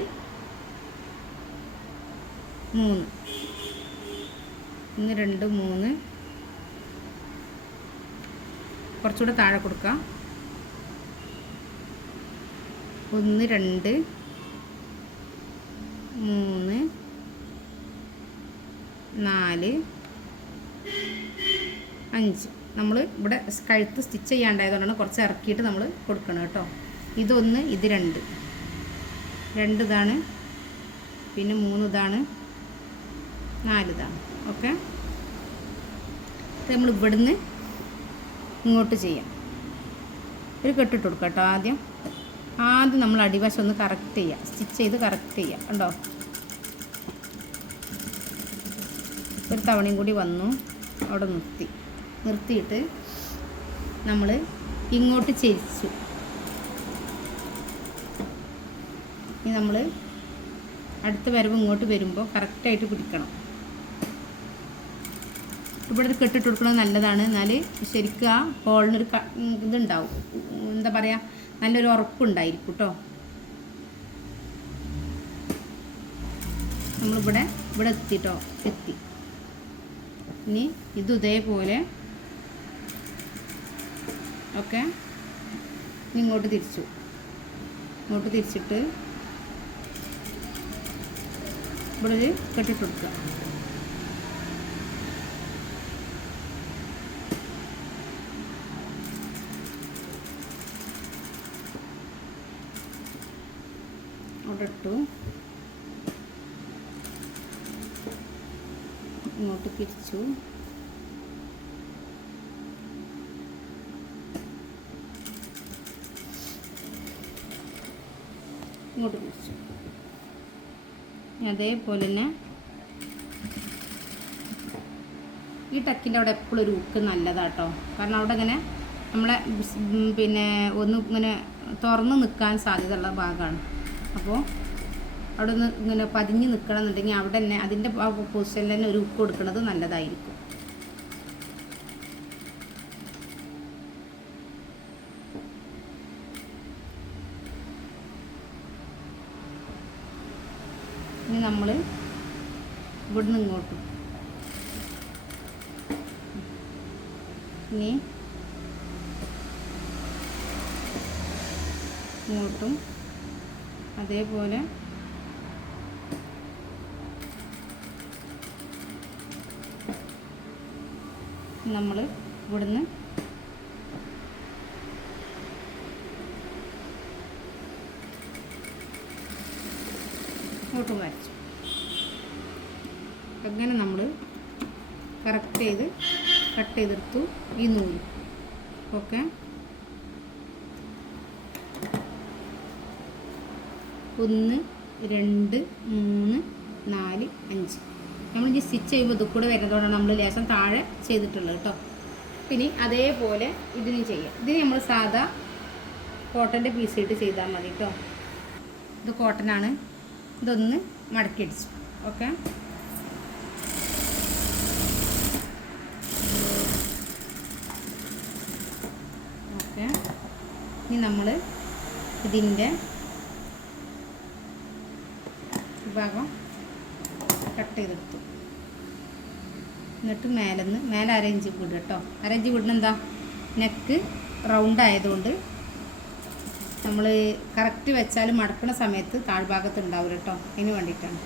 3 1 2 3 കുറച്ചുകൂടെ താഴെ കൊടുക്കാം. 1 2 3 4 5. നമ്മൾ ഇവിടെ കഴുത്ത് സ്റ്റിച്ച് ചെയ്യാണ്ടായതുകൊണ്ടാണ് കുറച്ച് ഇറക്കിയിട്ട് നമ്മൾ കൊടുക്കണം കേട്ടോ. ഇതൊന്ന്, ഇത് 2 ഇതാണ്, പിന്നെ 3 ഇതാണ്, 4 ഇതാണ്. ഓക്കെ. നമ്മൾ ഇവിടുന്ന് ഇങ്ങോട്ട് ചെയ്യാം. ഒരു കെട്ടിട്ട് കൊടുക്കാം കേട്ടോ. ആദ്യം നമ്മൾ അടിവശം ഒന്ന് കറക്റ്റ് ചെയ്യുക, സ്റ്റിച്ച് ചെയ്ത് കറക്റ്റ് ചെയ്യുക കണ്ടോ. ഒരു തവണയും കൂടി വന്നു, അവിടെ നിർത്തിയിട്ട് നമ്മൾ ഇങ്ങോട്ട് ചെരിച്ചു. ഇനി നമ്മൾ അടുത്ത വരവ് ഇങ്ങോട്ട് വരുമ്പോൾ കറക്റ്റായിട്ട് പിടിക്കണം. ഇവിടെ കെട്ടിട്ട് കൊടുക്കുന്നത് നല്ലതാണ്. എന്നാൽ ശരിക്കും ആ ഹോളിനൊരു ഇതുണ്ടാവും, എന്താ പറയുക, നല്ലൊരു ഉറപ്പുണ്ടായിരിക്കും കേട്ടോ. നമ്മളിവിടെ എത്തിട്ടോ, എത്തി. ഇനി ഇത് ഇതേപോലെ ഓക്കെ. ഇങ്ങോട്ട് തിരിച്ചിട്ട് ഇവിടെ ഒരു കെട്ടിട്ട് കൊടുക്കുക. അവിടെ ഇട്ടു. ഇങ്ങോട്ട് തിരിച്ചു. ഇങ്ങോട്ട് തിരിച്ചു. അതേപോലെ തന്നെ ഈ ടക്കിൻ്റെ അവിടെ എപ്പോഴും ഒരു ഉക്ക് നല്ലതാട്ടോ. കാരണം അവിടെ ഇങ്ങനെ നമ്മളെ പിന്നെ ഒന്ന് ഇങ്ങനെ തുറന്ന് നിൽക്കാൻ സാധ്യതയുള്ള ഭാഗമാണ്. അപ്പോൾ അവിടെ നിന്ന് ഇങ്ങനെ പതിഞ്ഞ് നിൽക്കണം എന്നുണ്ടെങ്കിൽ അവിടെ തന്നെ അതിൻ്റെ പൊസിഷനിൽ തന്നെ ഒരു ഉക്ക് കൊടുക്കുന്നത് നല്ലതായിരിക്കും. ഇനി നമ്മൾ ഇവിടുന്ന് ഇങ്ങോട്ടും ഇനി ഇങ്ങോട്ടും അതേപോലെ നമ്മൾ ഇവിടുന്ന് ഇങ്ങോട്ടും വരച്ചു. അങ്ങനെ നമ്മൾ കറക്റ്റ് ചെയ്ത് കട്ട് ചെയ്തെടുത്തു ഈ നൂല്. ഓക്കെ. 1 2 3 4 5 നമ്മളിനി സ്റ്റിച്ച് ചെയ്യുമ്പോൾ ഇത് കൂടെ വരുന്നതുകൊണ്ടാണ് നമ്മൾ ലേശം താഴെ ചെയ്തിട്ടുള്ളത് കേട്ടോ. പിന്നെ അതേപോലെ ഇതിന് ചെയ്യാം. ഇതിന് നമ്മൾ സാധാ കോട്ടൻ്റെ പീസ് ഇട്ട് ചെയ്താൽ മതി കേട്ടോ. ഇത് കോട്ടനാണ്. ഇതൊന്ന് മടക്കി അടിച്ചു. ഓക്കെ. ഓക്കെ. ഇനി നമ്മൾ ഇതിൻ്റെ ഭാഗം കട്ട് ചെയ്തെടുത്തു. എന്നിട്ട് മേലെ അരയിഞ്ച് വിടുക കേട്ടോ. അരയിഞ്ച് വിടുന്ന എന്താ, നെക്ക് റൗണ്ട് ആയതുകൊണ്ട് നമ്മൾ കറക്റ്റ് വെച്ചാൽ മടക്കുന്ന സമയത്ത് താഴ്ഭാഗത്ത് ഉണ്ടാവില്ല കേട്ടോ. അതിന് വേണ്ടിയിട്ടാണ്.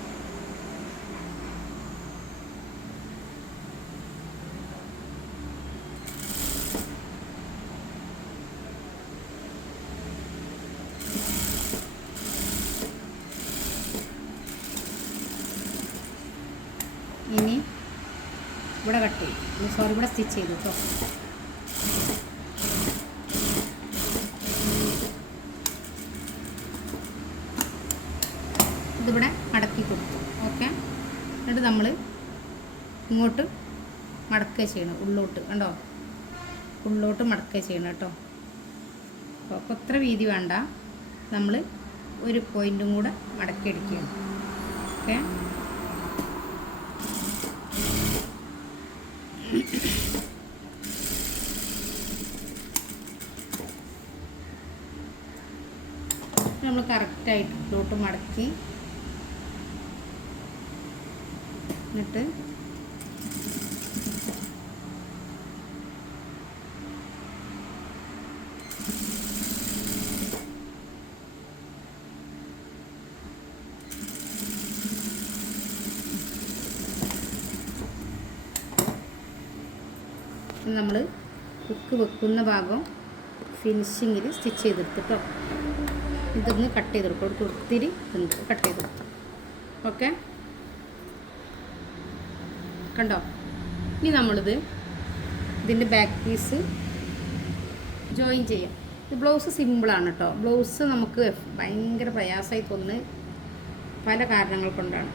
ഇനി ഇവിടെ കട്ട് ചെയ്യും, സോറി ഇവിടെ സ്റ്റിച്ച് ചെയ്തു കേട്ടോ. ഇതിവിടെ മടക്കി കൊടുത്തു. ഓക്കെ. എന്നിട്ട് നമ്മൾ ഇങ്ങോട്ട് മടക്കുക ചെയ്യണം, ഉള്ളോട്ട്. കണ്ടോ, ഉള്ളോട്ട് മടക്കുക ചെയ്യണം കേട്ടോ. അപ്പോൾ അത്ര വീതി വേണ്ട, നമ്മൾ ഒരു പോയിൻറ്റും കൂടെ മടക്കി അടിക്കുകയാണ്. ഓക്കെ. നമ്മൾ കറക്റ്റായിട്ട് ഉള്ളോട്ട് മടക്കി എന്നിട്ട് നമ്മൾ ഹുക്ക് വെക്കുന്ന ഭാഗം ഫിനിഷിങ്ങിൽ സ്റ്റിച്ച് ചെയ്തെടുത്തു കേട്ടോ. ഇതൊന്ന് കട്ട് ചെയ്തെടുക്കും, ഒത്തിരി കട്ട് ചെയ്തെടുത്തു. ഓക്കെ. കണ്ടോ. ഇനി ഇതിൻ്റെ ബാക്ക് പീസ് ജോയിൻ ചെയ്യാം. ഇത് ബ്ലൗസ് സിമ്പിളാണ് കേട്ടോ. ബ്ലൗസ് നമുക്ക് ഭയങ്കര പ്രയാസമായി തോന്നുന്നത് പല കാരണങ്ങൾ കൊണ്ടാണ്.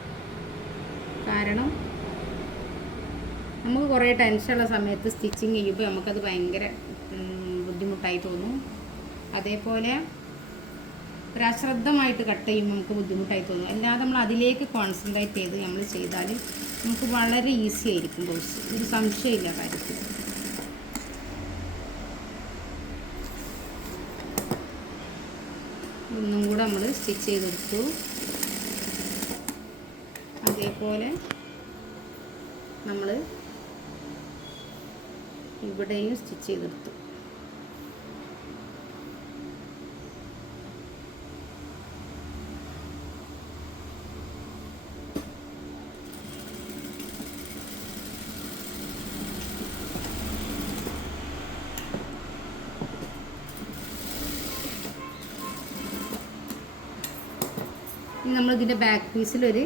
കാരണം നമുക്ക് കുറേ ടെൻഷനുള്ള സമയത്ത് സ്റ്റിച്ചിങ് ചെയ്യുമ്പോൾ നമുക്കത് ഭയങ്കര ബുദ്ധിമുട്ടായി തോന്നും. അതേപോലെ ഒരു അശ്രദ്ധമായിട്ട് കട്ട് ചെയ്യുമ്പോൾ നമുക്ക് ബുദ്ധിമുട്ടായി തോന്നും. അല്ലാതെ നമ്മൾ അതിലേക്ക് കോൺസെൻട്രേറ്റ് ചെയ്ത് നമ്മൾ ചെയ്താൽ നമുക്ക് വളരെ ഈസി ആയിരിക്കും ബ്ലൗസ്. ഒരു സംശയമില്ല കാര്യത്തിൽ. ഒന്നും കൂടെ നമ്മൾ സ്റ്റിച്ച് ചെയ്തെടുത്തു. അതേപോലെ നമ്മൾ ഇവിടെയും സ്റ്റിച്ച് ചെയ്തെടുത്തു. ഇനി നമ്മളിതിൻ്റെ ബാക്ക് പീസിലൊരു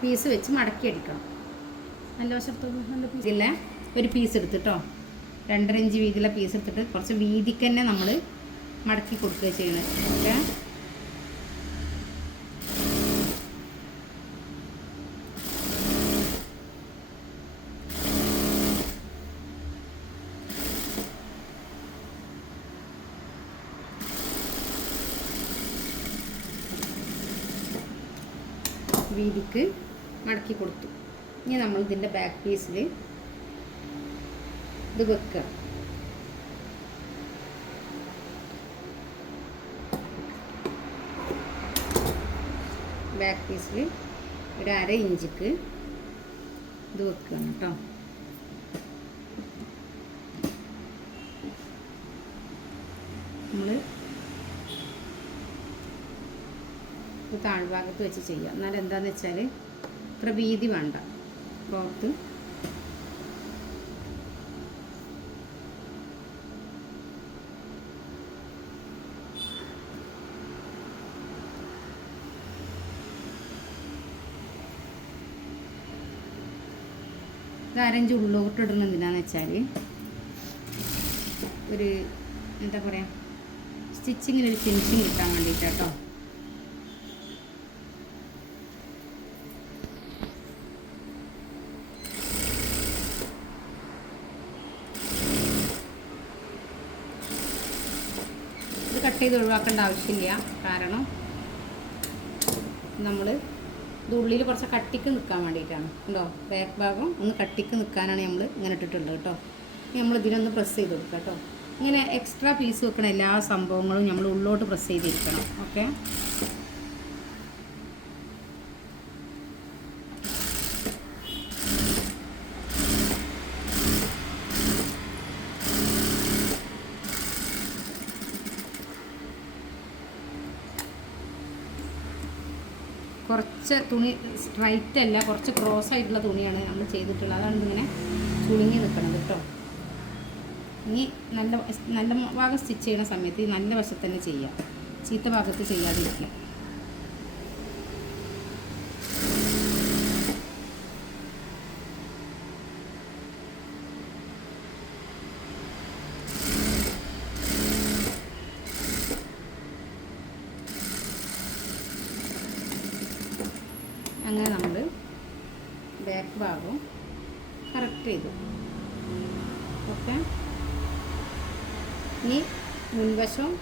പീസ് വെച്ച് മടക്കി അടിക്കണം. നല്ല വശത്തോട് നല്ല പീസില്ല ഒരു പീസ് എടുത്തിട്ടോ, 2.5 ഇഞ്ച് വീതിയുള്ള പീസ് എടുത്തിട്ട് കുറച്ച് വീതിക്ക് തന്നെ നമ്മൾ മടക്കി കൊടുക്കുക ചെയ്യണത്. ഓക്കെ, വീതിക്ക് മടക്കി കൊടുത്തു. ഇനി നമ്മൾ ഇതിൻ്റെ ബാക്ക് പീസിൽ ഇത് വെക്കുക. ബാക്ക് പീസിൽ ഒരു 1/2 ഇഞ്ചിക്ക് ഇത് വെക്കുകയാണ് കേട്ടോ. നമ്മൾ താഴ്ഭാഗത്ത് വെച്ച് ചെയ്യുക. എന്നാലും എന്താണെന്ന് വെച്ചാൽ ഇത്ര വീതി വേണ്ട ക്ലോത്ത്. ഇത് 1/2 ഇഞ്ച് ഉള്ളോട്ട് ഇടുന്നത് എന്തിനാന്ന് വെച്ചാൽ ഒരു എന്താ പറയുക, സ്റ്റിച്ചിങ്ങിനൊരു ഫിനിഷിങ് കിട്ടാൻ വേണ്ടിയിട്ടാട്ടോ. കട്ട് ചെയ്ത് ഒഴിവാക്കേണ്ട ആവശ്യമില്ല. കാരണം നമ്മൾ ഇത് ഉള്ളിൽ കുറച്ച് കട്ടിക്ക് നിൽക്കാൻ വേണ്ടിയിട്ടാണ് കേട്ടോ. ബാക്ക് ഭാഗം ഒന്ന് കട്ടിക്ക് നിൽക്കാനാണ് നമ്മൾ ഇങ്ങനെ ഇട്ടിട്ടുള്ളത് കേട്ടോ. നമ്മൾ ഇതിനൊന്ന് പ്രസ് ചെയ്ത് കൊടുക്കുക കേട്ടോ. ഇങ്ങനെ എക്സ്ട്രാ പീസ് വെക്കണ എല്ലാ സംഭവങ്ങളും നമ്മൾ ഉള്ളോട്ട് പ്രസ് ചെയ്തിരിക്കണം. ഓക്കെ, കുറച്ച് തുണി സ്ട്രൈറ്റ് അല്ല, കുറച്ച് ക്രോസ് ആയിട്ടുള്ള തുണിയാണ് നമ്മൾ ചെയ്തിട്ടുള്ളത്. അതാണ് ഇങ്ങനെ ചുളുങ്ങി നിൽക്കണത് കേട്ടോ. ഇനി നല്ല ഭാഗം സ്റ്റിച്ച് ചെയ്യുന്ന സമയത്ത് നല്ല വശത്ത് തന്നെ ചെയ്യാം, ചീത്ത ഭാഗത്ത് ചെയ്യാതിരിക്കുക. അങ്ങനെ നമ്മൾ ബാക്ക് ഭാഗം കറക്റ്റ് ചെയ്തു. ഓക്കെ, ഇനി മുൻവശവും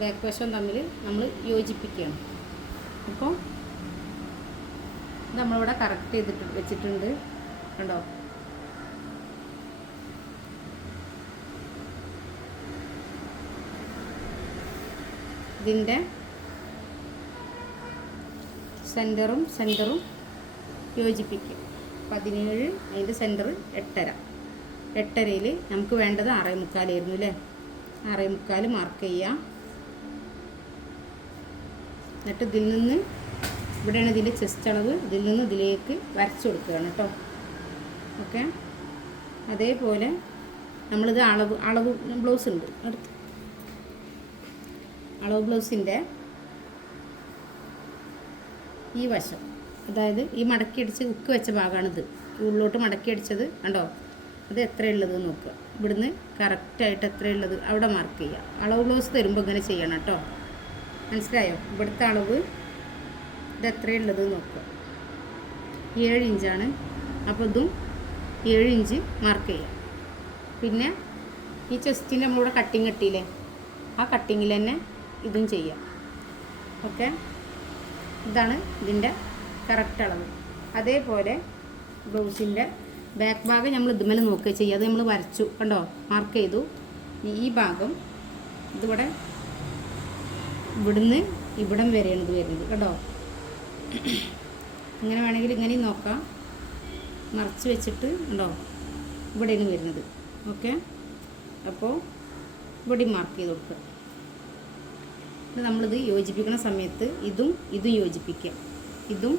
ബാക്ക് വശവും തമ്മിൽ നമ്മൾ യോജിപ്പിക്കുകയാണ്. അപ്പോൾ നമ്മളിവിടെ കറക്റ്റ് ചെയ്തിട്ട് വെച്ചിട്ടുണ്ട് കണ്ടോ. ഇതിൻ്റെ സെൻറ്ററും യോജിപ്പിക്കും. 17, അതിൻ്റെ സെൻറ്റർ 8.5. 8.5യിൽ നമുക്ക് വേണ്ടത് 6.25 ആയിരുന്നു അല്ലേ. 6.25 മാർക്ക് ചെയ്യാം. എന്നിട്ട് ഇതിൽ നിന്ന് ഇവിടെയാണ് ഇതിൻ്റെ ചെസ്റ്റ് അളവ്, ഇതിൽ നിന്ന് ഇതിലേക്ക് വരച്ചു കൊടുക്കുകയാണ് കേട്ടോ. ഓക്കെ, അതേപോലെ നമ്മളിത് അളവ് ബ്ലൗസ് ഉണ്ട് അടുത്ത്. അളവ് ബ്ലൗസിൻ്റെ ഈ വശം, അതായത് ഈ മടക്കി അടിച്ച് ഉക്ക് വെച്ച ഭാഗമാണിത്. ഉള്ളിലോട്ട് മടക്കി അടിച്ചത് കണ്ടോ, അത് എത്രയുള്ളത് നോക്കുക. ഇവിടുന്ന് കറക്റ്റായിട്ട് എത്രയുള്ളത് അവിടെ മാർക്ക് ചെയ്യുക. അളവ് ബ്ലൗസ് തരുമ്പോൾ ഇങ്ങനെ ചെയ്യണം കേട്ടോ. മനസ്സിലായോ? ഇവിടുത്തെ അളവ് ഇത് എത്രയുള്ളത് നോക്കുക. 7 ഇഞ്ചാണ്. അപ്പോൾ ഇതും 7 ഇഞ്ച് മാർക്ക് ചെയ്യുക. പിന്നെ ഈ ചെസ്റ്റിൻ്റെ നമ്മളിവിടെ കട്ടിങ് കിട്ടിയില്ലേ, ആ കട്ടിങ്ങിൽ തന്നെ ഇതും ചെയ്യാം. ഓക്കെ, ഇതാണ് ഇതിൻ്റെ കറക്റ്റ് അളവ്. അതേപോലെ ബ്ലൗസിൻ്റെ ബാക്ക് ഭാഗം നമ്മൾ ഇതുമേലെ നോക്കുക ചെയ്യുക. അത് നമ്മൾ വരച്ചു കണ്ടോ, മാർക്ക് ചെയ്തു. ഈ ഭാഗം ഇതിവിടെ ഇവിടുന്ന് ഇവിടം വരെയാണ് ഇത് വരുന്നത് കേട്ടോ. ഇങ്ങനെ വേണമെങ്കിൽ ഇങ്ങനെയും നോക്കാം, മറച്ച് വെച്ചിട്ട് ഉണ്ടോ ഇവിടെയാണ് വരുന്നത്. ഓക്കെ, അപ്പോൾ ഇവിടെയും മാർക്ക് ചെയ്ത് കൊടുക്കുക. ഇത് നമ്മളിത് യോജിപ്പിക്കുന്ന സമയത്ത് ഇതും യോജിപ്പിക്കുക, ഇതും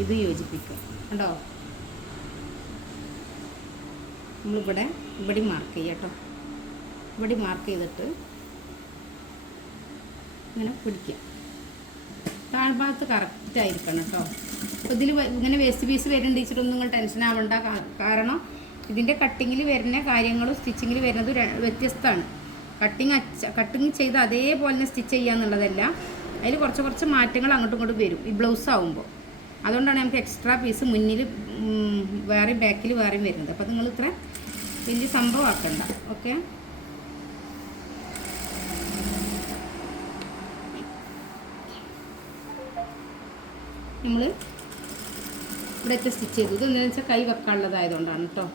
ഇതും യോജിപ്പിക്കുക കേട്ടോ. ഇവിടെ മാർക്ക് ചെയ്യുക കേട്ടോ. ഇവിടെ മാർക്ക് ചെയ്തിട്ട് ഇങ്ങനെ പിടിക്കുക. താഴ്ഭാഗത്ത് കറക്റ്റായിരിക്കണം കേട്ടോ. അപ്പോൾ ഇതിൽ ഇങ്ങനെ വേസ്റ്റ് പീസ് വരുന്നുണ്ട് വെച്ചിട്ടൊന്നും നിങ്ങൾ ടെൻഷൻ ആവണ്ട. കാരണം ഇതിൻ്റെ കട്ടിങ്ങിൽ വരുന്ന കാര്യങ്ങളും സ്റ്റിച്ചിങ്ങിൽ വരുന്നത് വ്യത്യസ്തമാണ്. കട്ടിങ് ചെയ്ത് അതേപോലെ തന്നെ സ്റ്റിച്ച് ചെയ്യുക എന്നുള്ളതല്ല, അതിൽ കുറച്ച് മാറ്റങ്ങൾ അങ്ങോട്ടും ഇങ്ങോട്ടും വരും ഈ ബ്ലൗസ് ആകുമ്പോൾ. അതുകൊണ്ടാണ് നമുക്ക് എക്സ്ട്രാ പീസ് മുന്നിൽ വേറെയും ബാക്കിൽ വേറെയും വരുന്നത്. അപ്പോൾ നിങ്ങൾ ഇത്ര വലിയ സംഭവമാക്കണ്ട. ഓക്കെ, നമ്മൾ ഇവിടെയൊക്കെ സ്റ്റിച്ച് ചെയ്തു. ഇത് എന്താണെന്ന് വെച്ചാൽ കൈ വെക്കാനുള്ളതായതുകൊണ്ടാണ് കേട്ടോ.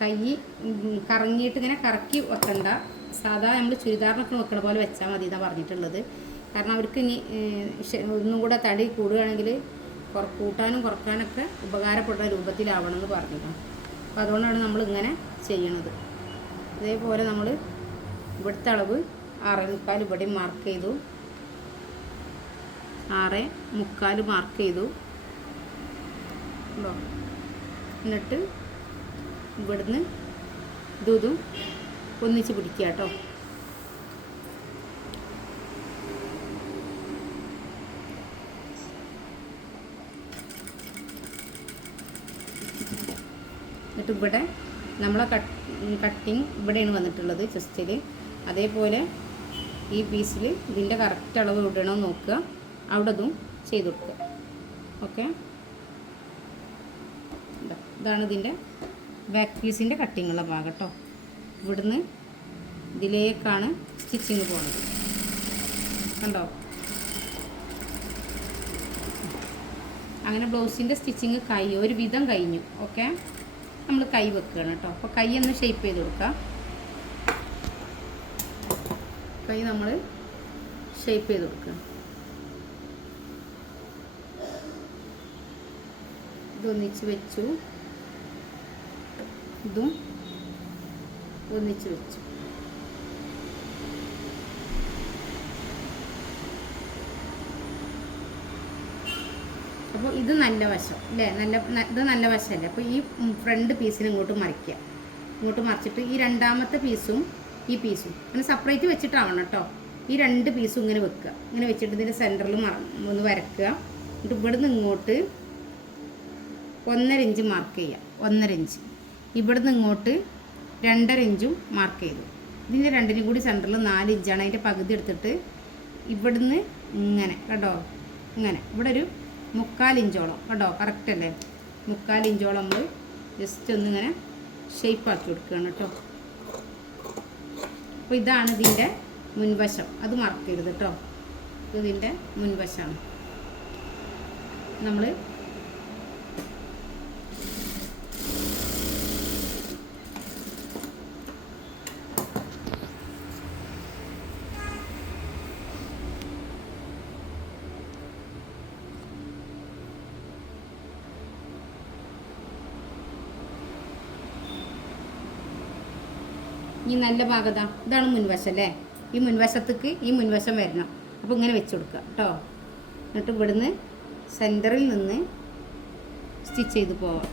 കൈ കറങ്ങിയിട്ട് ഇങ്ങനെ കറക്കി വെക്കണ്ട, സാധാ നമ്മൾ ചുരിദാറിനൊക്കെ വെക്കണ പോലെ വെച്ചാൽ മതി എന്നാണ് പറഞ്ഞിട്ടുള്ളത്. കാരണം അവർക്ക് ഇനി ഒന്നും കൂടെ തടി കൂടുകയാണെങ്കിൽ കൂട്ടാനും കുറക്കാനൊക്കെ ഉപകാരപ്പെടുന്ന രൂപത്തിലാവണം എന്ന് പറഞ്ഞിട്ടാണ്. അപ്പോൾ അതുകൊണ്ടാണ് നമ്മളിങ്ങനെ ചെയ്യണത്. അതേപോലെ നമ്മൾ ഇവിടുത്തെ അളവ് 6.25 ഇവിടെ മാർക്ക് ചെയ്തു, 6.25 മാർക്ക് ചെയ്തു. എന്നിട്ട് ഇവിടുന്ന് ഇതും ഒന്നിച്ച് പിടിക്കുക കേട്ടോ. എന്നിട്ട് ഇവിടെ നമ്മളെ കട്ടിങ് ഇവിടെയാണ് വന്നിട്ടുള്ളത് ചെസ്റ്റിൽ. അതേപോലെ ഈ പീസിൽ ഇതിൻ്റെ കറക്റ്റ് അളവ് ഇടണമെന്ന് നോക്കുക, അവിടെ അതും ചെയ്ത് കൊടുക്കുക. ഓക്കെ, ഇതാണ് ഇതിൻ്റെ ബാക്ക് പീസിൻ്റെ കട്ടിങ്ങുള്ള ഭാഗം കേട്ടോ. ഇവിടുന്ന് ഇതിലേക്കാണ് സ്റ്റിച്ചിങ് പോകുന്നത് കണ്ടോ. അങ്ങനെ ബ്ലൗസിൻ്റെ സ്റ്റിച്ചിങ് ഒരു വിധം കഴിഞ്ഞു. ഓക്കെ, നമ്മൾ കൈ വെക്കുകയാണ് കേട്ടോ. അപ്പോൾ കൈ ഒന്ന് ഷേപ്പ് ചെയ്ത് കൊടുക്കാം. കൈ നമ്മൾ ഷേപ്പ് ചെയ്ത് കൊടുക്കുക. ഇതൊന്നിച്ച് വെച്ചു, ഇതും ഒന്നിച്ച് വെച്ചു. അപ്പോൾ ഇത് നല്ല വശം അല്ലേ, ഇത് നല്ല വശമല്ലേ. അപ്പോൾ ഈ ഫ്രണ്ട് പീസിന് ഇങ്ങോട്ട് മറിക്കുക. ഇങ്ങോട്ട് മറിച്ചിട്ട് ഈ രണ്ടാമത്തെ പീസും ഈ പീസും അങ്ങനെ സെപ്പറേറ്റ് വെച്ചിട്ടാവണം കേട്ടോ. ഈ രണ്ട് പീസും ഇങ്ങനെ വെക്കുക. ഇങ്ങനെ വെച്ചിട്ട് ഇതിൻ്റെ സെൻറ്ററിൽ ഒന്ന് വരക്കുക. എന്നിട്ട് ഇവിടുന്ന് ഇങ്ങോട്ട് 1.5 ഇഞ്ച് മാർക്ക് ചെയ്യുക. 1.5 ഇഞ്ച്. ഇവിടുന്ന് ഇങ്ങോട്ട് 2.5 ഇഞ്ചും മാർക്ക് ചെയ്തു. ഇതിൻ്റെ രണ്ടിനും കൂടി സെൻറ്ററിൽ 4 ഇഞ്ചാണ്. അതിൻ്റെ പകുതി എടുത്തിട്ട് ഇവിടുന്ന് ഇങ്ങനെ കേട്ടോ, ഇങ്ങനെ ഇവിടെ ഒരു 3/4 ഇഞ്ചോളം കേട്ടോ. കറക്റ്റ് അല്ലേ? 3/4 ഇഞ്ചോളം നമ്മൾ ജസ്റ്റ് ഒന്നിങ്ങനെ ഷേപ്പാക്കി കൊടുക്കുകയാണ് കേട്ടോ. അപ്പോൾ ഇതാണ് ഇതിൻ്റെ മുൻവശം, അത് മാർക്ക് ചെയ്തത് കേട്ടോ. ഇതിൻ്റെ മുൻവശമാണ് നമ്മൾ ഈ നല്ല ഭാഗത ഇതാണ് മുൻവശം അല്ലേ. ഈ മുൻവശത്തേക്ക് ഈ മുൻവശം വരണം. അപ്പോൾ ഇങ്ങനെ വെച്ച് കൊടുക്കുക കേട്ടോ. എന്നിട്ട് ഇവിടുന്ന് സെൻറ്ററിൽ നിന്ന് സ്റ്റിച്ച് ചെയ്ത് പോവാം.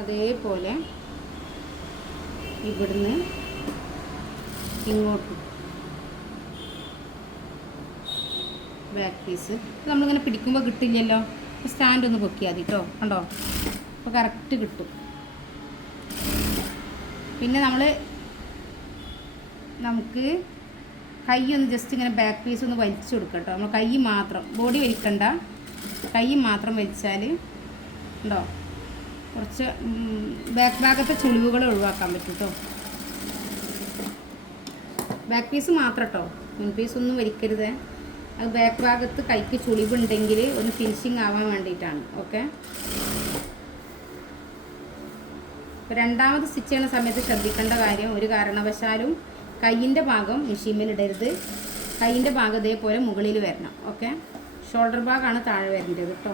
അതേപോലെ ഇവിടുന്ന് ഇങ്ങോട്ട് ബാക്ക് പീസ്. നമ്മളിങ്ങനെ പിടിക്കുമ്പോൾ കിട്ടില്ലല്ലോ, സ്റ്റാൻഡ് ഒന്ന് പൊക്കിയാൽ മതി കേട്ടോ. കണ്ടോ, അപ്പോൾ കറക്റ്റ് കിട്ടും. പിന്നെ നമുക്ക് കൈ ഒന്ന് ജസ്റ്റ് ഇങ്ങനെ ബാക്ക് പീസ് ഒന്ന് വലിച്ചു കൊടുക്കാം കേട്ടോ. നമ്മൾ കൈ മാത്രം, ബോഡി വലിക്കണ്ട, കൈ മാത്രം വലിച്ചാൽ ഉണ്ടോ കുറച്ച് ബാക്ക് ഭാഗത്തെ ചുളിവുകൾ ഒഴിവാക്കാൻ പറ്റും കേട്ടോ. ബാക്ക് പീസ് മാത്രം കേട്ടോ, മുൻ പീസ് ഒന്നും വലിക്കരുത്. അത് ബാക്ക് ഭാഗത്ത് കൈക്ക് ചുളിവുണ്ടെങ്കിൽ ഒന്ന് ഫിനിഷിങ് ആവാൻ വേണ്ടിയിട്ടാണ്. ഓക്കെ, രണ്ടാമത് സ്റ്റിച്ച് ചെയ്യുന്ന സമയത്ത് ശ്രദ്ധിക്കേണ്ട കാര്യം, ഒരു കാരണവശാലും കൈയിൻ്റെ ഭാഗം മെഷീനിൽ ഇടരുത്. കൈയിൻ്റെ ഭാഗം ഇതേപോലെ മുകളിൽ വരണം. ഓക്കെ, ഷോൾഡർ ഭാഗമാണ് താഴെ വരേണ്ടത് കേട്ടോ.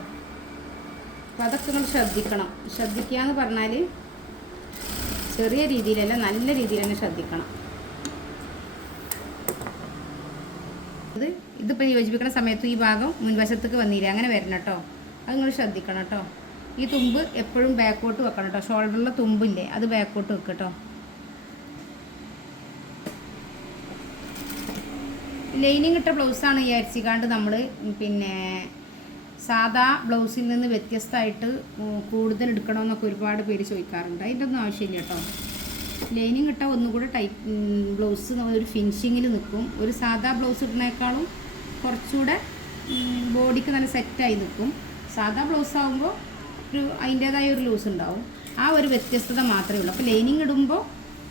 അപ്പോൾ അതൊക്കെ നിങ്ങൾ ശ്രദ്ധിക്കണം. ശ്രദ്ധിക്കുക എന്ന് പറഞ്ഞാൽ ചെറിയ രീതിയിലല്ല, നല്ല രീതിയിൽ തന്നെ ശ്രദ്ധിക്കണം. ഇതിപ്പോൾ യോജിപ്പിക്കുന്ന സമയത്ത് ഈ ഭാഗം മുൻവശത്തേക്ക് വന്നില്ല, അങ്ങനെ വരണം കേട്ടോ. അത് നിങ്ങൾ ശ്രദ്ധിക്കണം കേട്ടോ. ഈ തുമ്പ് എപ്പോഴും ബാക്കോട്ട് വെക്കണം കേട്ടോ. ഷോൾഡറിലെ തുമ്പില്ലേ, അത് ബാക്കോട്ട് വെക്കുക കേട്ടോ. ലൈനിങ് ഇട്ട ബ്ലൗസാണ് വിചാരിച്ചിക്കാണ്ട് നമ്മൾ പിന്നെ സാധാ ബ്ലൗസിൽ നിന്ന് വ്യത്യസ്തമായിട്ട് കൂടുതൽ എടുക്കണമെന്നൊക്കെ ഒരുപാട് പേര് ചോദിക്കാറുണ്ട്. അതിൻ്റെ ഒന്നും ആവശ്യമില്ല കേട്ടോ. ലൈനിങ് ഇട്ടാൽ ഒന്നുകൂടെ ബ്ലൗസ് ഒരു ഫിനിഷിങ്ങിൽ നിൽക്കും. ഒരു സാധാ ബ്ലൗസ് ഇടുന്നേക്കാളും കുറച്ചുകൂടെ ബോഡിക്ക് നല്ല സെറ്റായി നിൽക്കും. സാധാ ബ്ലൗസ് ആകുമ്പോൾ അതിൻ്റേതായ ഒരു ലൂസ് ഉണ്ടാവും. ആ ഒരു വ്യത്യസ്തത മാത്രമേ ഉള്ളൂ. അപ്പോൾ ലൈനിങ് ഇടുമ്പോൾ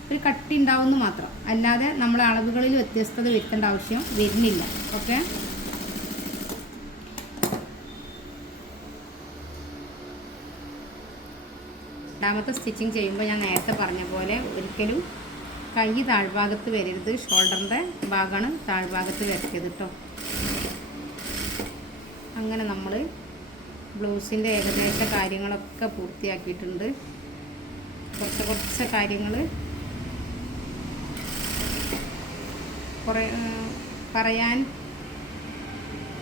ഒരു കട്ടി ഉണ്ടാവുമെന്ന് മാത്രം, അല്ലാതെ നമ്മളെ അളവുകളിൽ വ്യത്യസ്തത വരുത്തേണ്ട ആവശ്യം വരുന്നില്ല. ഓക്കെ, രണ്ടാമത്തെ സ്റ്റിച്ചിങ് ചെയ്യുമ്പോൾ ഞാൻ നേരത്തെ പറഞ്ഞ പോലെ ഒരിക്കലും കൈ താഴ്ഭാഗത്ത് വരരുത്. ഷോൾഡറിൻ്റെ ഭാഗമാണ് താഴ്ഭാഗത്ത് വരയ്ക്കരുത് കേട്ടോ. അങ്ങനെ നമ്മൾ ബ്ലൗസിൻ്റെ ഏകദേശ കാര്യങ്ങളൊക്കെ പൂർത്തിയാക്കിയിട്ടുണ്ട്. കുറച്ച് കാര്യങ്ങൾ പറയാൻ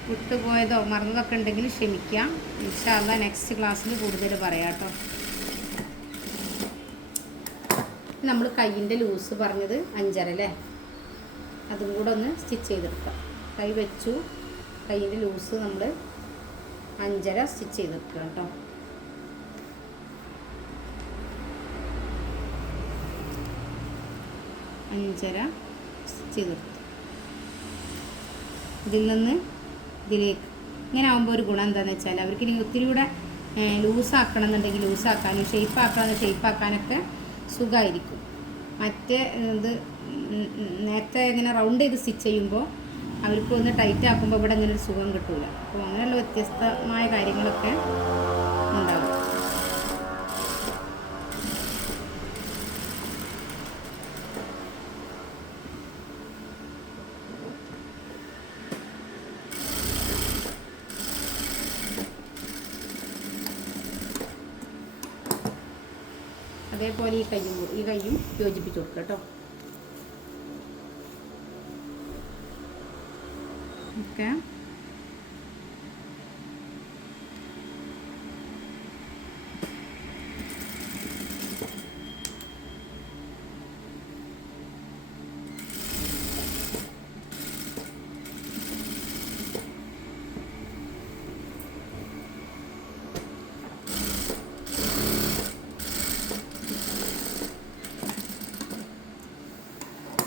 വിട്ടുപോയതോ മറന്നതൊക്കെ ഉണ്ടെങ്കിൽ ക്ഷമിക്കാം. ഇൻഷാ അല്ലാഹ് നെക്സ്റ്റ് ക്ലാസ്സിൽ കൂടുതൽ പറയാം കേട്ടോ. നമ്മൾ കൈയിൻ്റെ ലൂസ് പറഞ്ഞത് 5.5 അല്ലേ, അതും കൂടെ ഒന്ന് സ്റ്റിച്ച് ചെയ്തെടുക്കാം. കൈ വെച്ചു, കൈയിൻ്റെ ലൂസ് നമ്മൾ 5.5 സ്റ്റിച്ച് ചെയ്തെടുക്കുക കേട്ടോ. അഞ്ചര സ്റ്റിച്ച് ചെയ്തെടുത്തു. ഇതിൽ നിന്ന് ഇതിലേക്ക് ഇങ്ങനെ ആകുമ്പോൾ ഒരു ഗുണം എന്താണെന്ന് വെച്ചാൽ, അവർക്ക് ഇനി ഒത്തിരി കൂടെ ലൂസാക്കണം എന്നുണ്ടെങ്കിൽ ലൂസാക്കാനും ഷെയ്പ്പാക്കാനൊക്കെ സുഖമായിരിക്കും. മറ്റേ ഇത് നേരത്തെ ഇങ്ങനെ റൗണ്ട് ചെയ്ത് സ്റ്റിച്ച് ചെയ്യുമ്പോൾ അവർക്ക് ഒന്ന് ടൈറ്റ് ആക്കുമ്പോൾ ഇവിടെ ഇങ്ങനെ ഒരു സുഖം കിട്ടില്ല. അപ്പോൾ അങ്ങനെയുള്ള വ്യത്യസ്തമായ കാര്യങ്ങളൊക്കെ ഉണ്ടാകും. അതേപോലെ ഈ കൈയും യോജിപ്പിച്ച് കൊടുക്കുക കേട്ടോ. ഓക്കെ,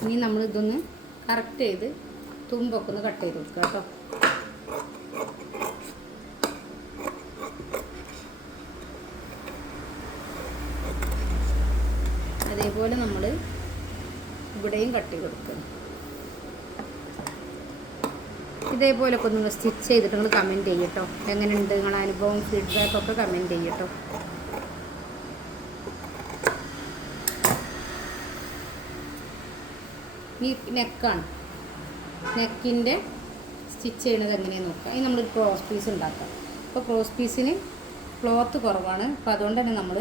ഇനി നമ്മൾ ഇതൊന്ന് കറക്റ്റ് ചെയ്ത് തുമ്പൊക്കെ ഒന്ന് കട്ട് ചെയ്ത് കൊടുക്കുക കേട്ടോ. അതേപോലെ നമ്മൾ ഇവിടെയും കട്ട് ചെയ്ത് കൊടുക്കുക. ഇതേപോലൊക്കെ ഒന്ന് സ്റ്റിച്ച് ചെയ്തിട്ട് നിങ്ങൾ കമൻറ്റ് ചെയ്യട്ടോ. എങ്ങനെയുണ്ട് നിങ്ങളുടെ അനുഭവം, ഫീഡ്ബാക്കൊക്കെ കമൻറ്റ് ചെയ്യട്ടോ. ഈ നെക്കാണ്, നെക്കിൻ്റെ സ്റ്റിച്ച് ചെയ്യണത് എങ്ങനെയാണ് നോക്കുക. ഇനി നമ്മൾ ക്രോസ് പീസ് ഉണ്ടാക്കാം. അപ്പോൾ ക്രോസ് പീസിന് ക്ലോത്ത് കുറവാണ്. അപ്പോൾ അതുകൊണ്ട് തന്നെ നമ്മൾ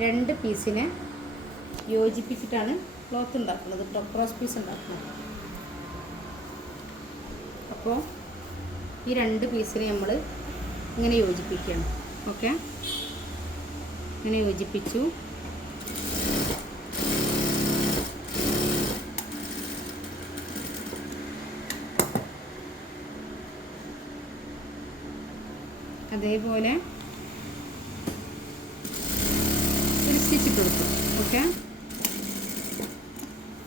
2 പീസിനെ യോജിപ്പിച്ചിട്ടാണ് ക്ലോത്ത് ഉണ്ടാക്കുന്നത് കേട്ടോ, ക്രോസ് പീസ് ഉണ്ടാക്കുന്നത്. അപ്പോൾ ഈ 2 പീസിനെ നമ്മൾ ഇങ്ങനെ യോജിപ്പിക്കുകയാണ്. ഓക്കെ, ഇങ്ങനെ യോജിപ്പിച്ചു. അതേപോലെ ഒരു സ്റ്റിച്ച് ഇട്ട് കൊടുക്കും. ഓക്കെ,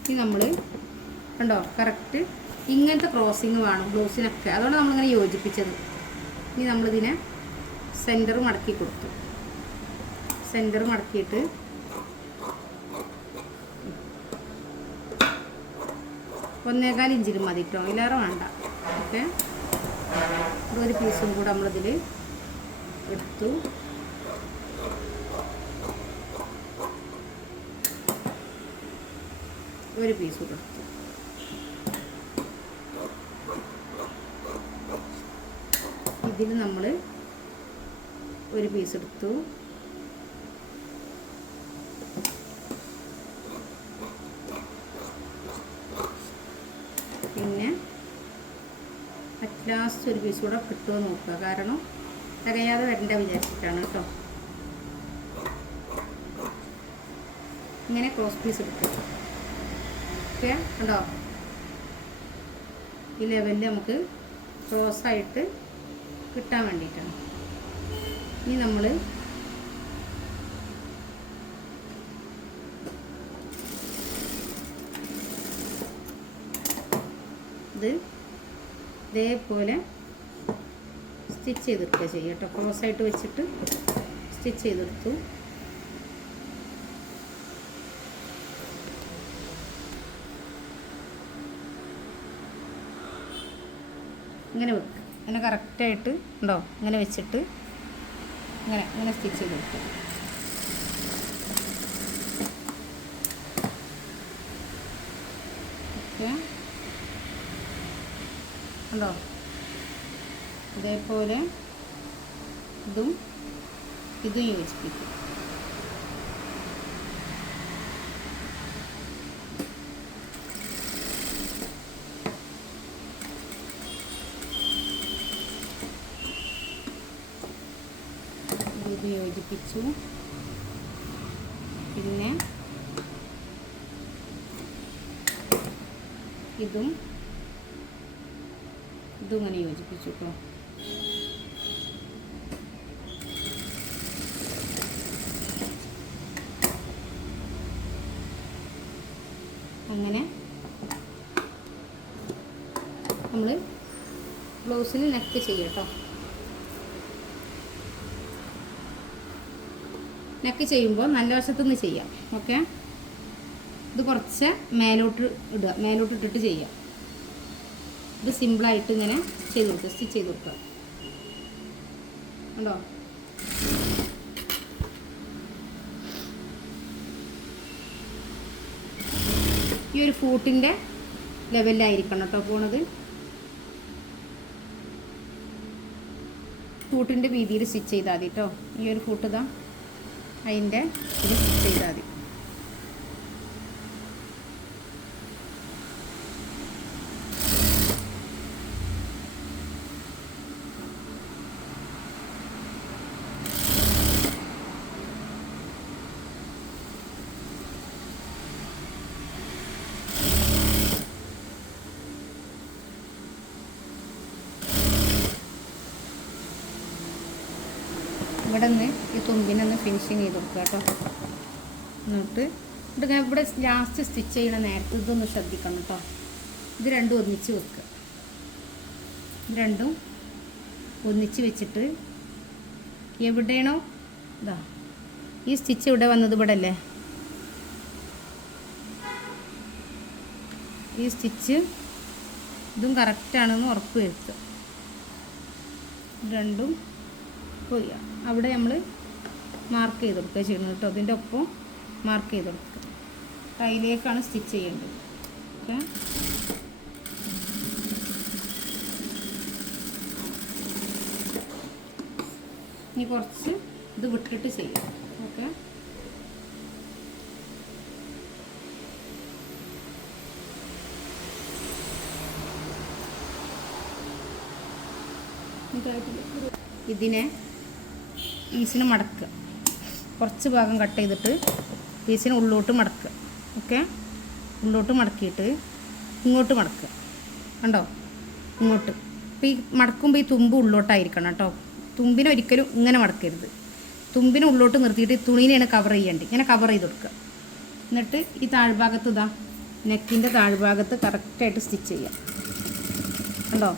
ഇനി നമ്മൾ കണ്ടോ കറക്റ്റ് ഇങ്ങനത്തെ ക്രോസിങ് വേണം ബ്ലൗസിനൊക്കെ, അതുകൊണ്ട് നമ്മളിങ്ങനെ യോജിപ്പിച്ചത്. ഇനി നമ്മളിതിനെ സെൻറ്റർ മടക്കി കൊടുത്തു. സെൻറ്റർ മടക്കിയിട്ട് 1.25 ഇഞ്ചിൽ മതി കേട്ടോ, ഇതിലേറെ വേണ്ട. ഓക്കെ, ഒരു പീസും കൂടെ നമ്മളിതിൽ എടുത്തു. ഒരു പീസ് കൂടെ എടുത്തു. ഇതിൽ നമ്മൾ ഒരു പീസ് എടുത്തു. പിന്നെ ലാസ്റ്റ് ഒരു പീസ് കൂടെ കിട്ടുമോ നോക്കുക, കാരണം തികയാതെ വരണ്ട വിചാരിച്ചിട്ടാണ് കേട്ടോ. ഇങ്ങനെ ക്രോസ് പീസ് എടുക്കുക. ഓക്കെ, കണ്ടോ ഈ ലെവലിൽ നമുക്ക് ക്രോസായിട്ട് കിട്ടാൻ വേണ്ടിയിട്ടാണ്. ഇനി നമ്മൾ ഇത് ഇതേപോലെ സ്റ്റിച്ച് ചെയ്തെടുക്കുക ചെയ്യുക കേട്ടോ. ക്രോസായിട്ട് വെച്ചിട്ട് സ്റ്റിച്ച് ചെയ്തെടുത്തു. ഇങ്ങനെ വെക്കുക, ഇങ്ങനെ കറക്റ്റായിട്ട് ഉണ്ടോ, ഇങ്ങനെ വെച്ചിട്ട് ഇങ്ങനെ സ്റ്റിച്ച് ചെയ്ത് കൊടുക്കുക. ഓക്കെ, ഉണ്ടോ ഇതേപോലെ ഇതും യോജിപ്പിക്കും. ഇത് യോജിപ്പിച്ചു. പിന്നെ ഇതും ഇങ്ങനെ യോജിപ്പിച്ചു കേട്ടോ. അങ്ങനെ നമ്മൾ ബ്ലൗസിന് നെക്ക് ചെയ്യും കേട്ടോ. നെക്ക് ചെയ്യുമ്പോൾ നല്ല വശത്തുനിന്ന് ചെയ്യാം. ഓക്കെ, ഇത് കുറച്ച് മേലോട്ട് ഇടുക, മേലോട്ട് ഇട്ടിട്ട് ചെയ്യാം. ഇത് സിമ്പിളായിട്ട് ഇങ്ങനെ ചെയ്ത് കൊടുക്കുക, സ്റ്റിച്ച് ചെയ്ത് കൊടുക്കുക. ഉണ്ടോ, ഈ ഒരു ഫൂട്ടിൻ്റെ ലെവലിലായിരിക്കണം കേട്ടോ പോണത്. ഫൂട്ടിൻ്റെ വീതിയിൽ സ്റ്റിച്ച് ചെയ്താൽ മതി കേട്ടോ. ഈ ഒരു ഫൂട്ട് ഇതാ അതിൻ്റെ ഇത് സ്റ്റിച്ച് ചെയ്താൽ മതി. ഇവിടെ നിന്ന് ഈ തുമ്പിനൊന്ന് ഫിനിഷിങ് ചെയ്ത് കൊടുക്കുക കേട്ടോ. എന്നിട്ട് ഇവിടെ ലാസ്റ്റ് സ്റ്റിച്ച് ചെയ്യണ നേരത്തെ ഇതൊന്ന് ശ്രദ്ധിക്കണം കേട്ടോ. ഇത് രണ്ടും ഒന്നിച്ച് വെക്കുക. ഇത് രണ്ടും ഒന്നിച്ച് വെച്ചിട്ട് എവിടെയാണോ ഇതാ ഈ സ്റ്റിച്ച് ഇവിടെ വന്നത്, ഇവിടെ അല്ലേ ഈ സ്റ്റിച്ച്, ഇതും കറക്റ്റാണെന്ന് ഉറപ്പ് വരുത്തുക. രണ്ടും അവിടെ നമ്മൾ മാർക്ക് ചെയ്ത് കൊടുക്കുക ചെയ്യുന്നത് കേട്ടോ. അതിൻ്റെ ഒപ്പം മാർക്ക് ചെയ്ത് കൊടുക്കുക. കയ്യിലേക്കാണ് സ്റ്റിച്ച് ചെയ്യേണ്ടത്. ഓക്കെ, ഇനി കുറച്ച് ഇത് വിട്ടിട്ട് ചെയ്യാം. ഓക്കെ, ഇതിനെ പീസിന് മടക്കുക. കുറച്ച് ഭാഗം കട്ട് ചെയ്തിട്ട് പീസിന് ഉള്ളോട്ട് മടക്കുക. ഓക്കെ, ഉള്ളോട്ട് മടക്കിയിട്ട് ഇങ്ങോട്ട് മടക്കുക. കണ്ടോ, ഇങ്ങോട്ട്. അപ്പോൾ ഈ മടക്കുമ്പോൾ ഈ തുമ്പ് ഉള്ളോട്ടായിരിക്കണം കേട്ടോ. തുമ്പിനെ ഒരിക്കലും ഇങ്ങനെ മടക്കരുത്. തുമ്പിനെ ഉള്ളോട്ട് നിർത്തിയിട്ട് തുണീനെയാണ് കവർ ചെയ്യേണ്ടത്. ഇങ്ങനെ കവർ ചെയ്ത് കൊടുക്കുക. എന്നിട്ട് ഈ താഴ്ഭാഗത്ത് ഇതാ നെക്കിൻ്റെ താഴ്ഭാഗത്ത് കറക്റ്റായിട്ട് സ്റ്റിച്ച് ചെയ്യാം. കണ്ടോ?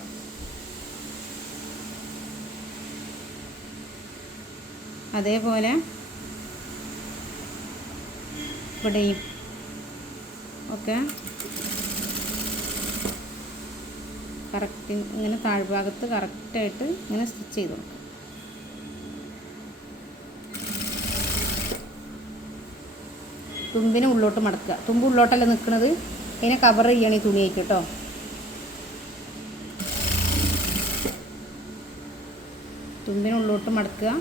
അതേപോലെ ഇവിടെയും ഓക്കെ കറക്റ്റ് ഇങ്ങനെ താഴ്ഭാഗത്ത് കറക്റ്റായിട്ട് ഇങ്ങനെ സ്റ്റിച്ച് ചെയ്ത് കൊടുക്കുക. തുമ്പിനെ ഉള്ളോട്ട് മടക്കുക. തുമ്പ് ഉള്ളോട്ടല്ല നിൽക്കുന്നത്, അതിനെ കവർ ചെയ്യണം ഈ തുണിയായിട്ട് കേട്ടോ. തുമ്പിനെ ഉള്ളോട്ട് മടക്കുക,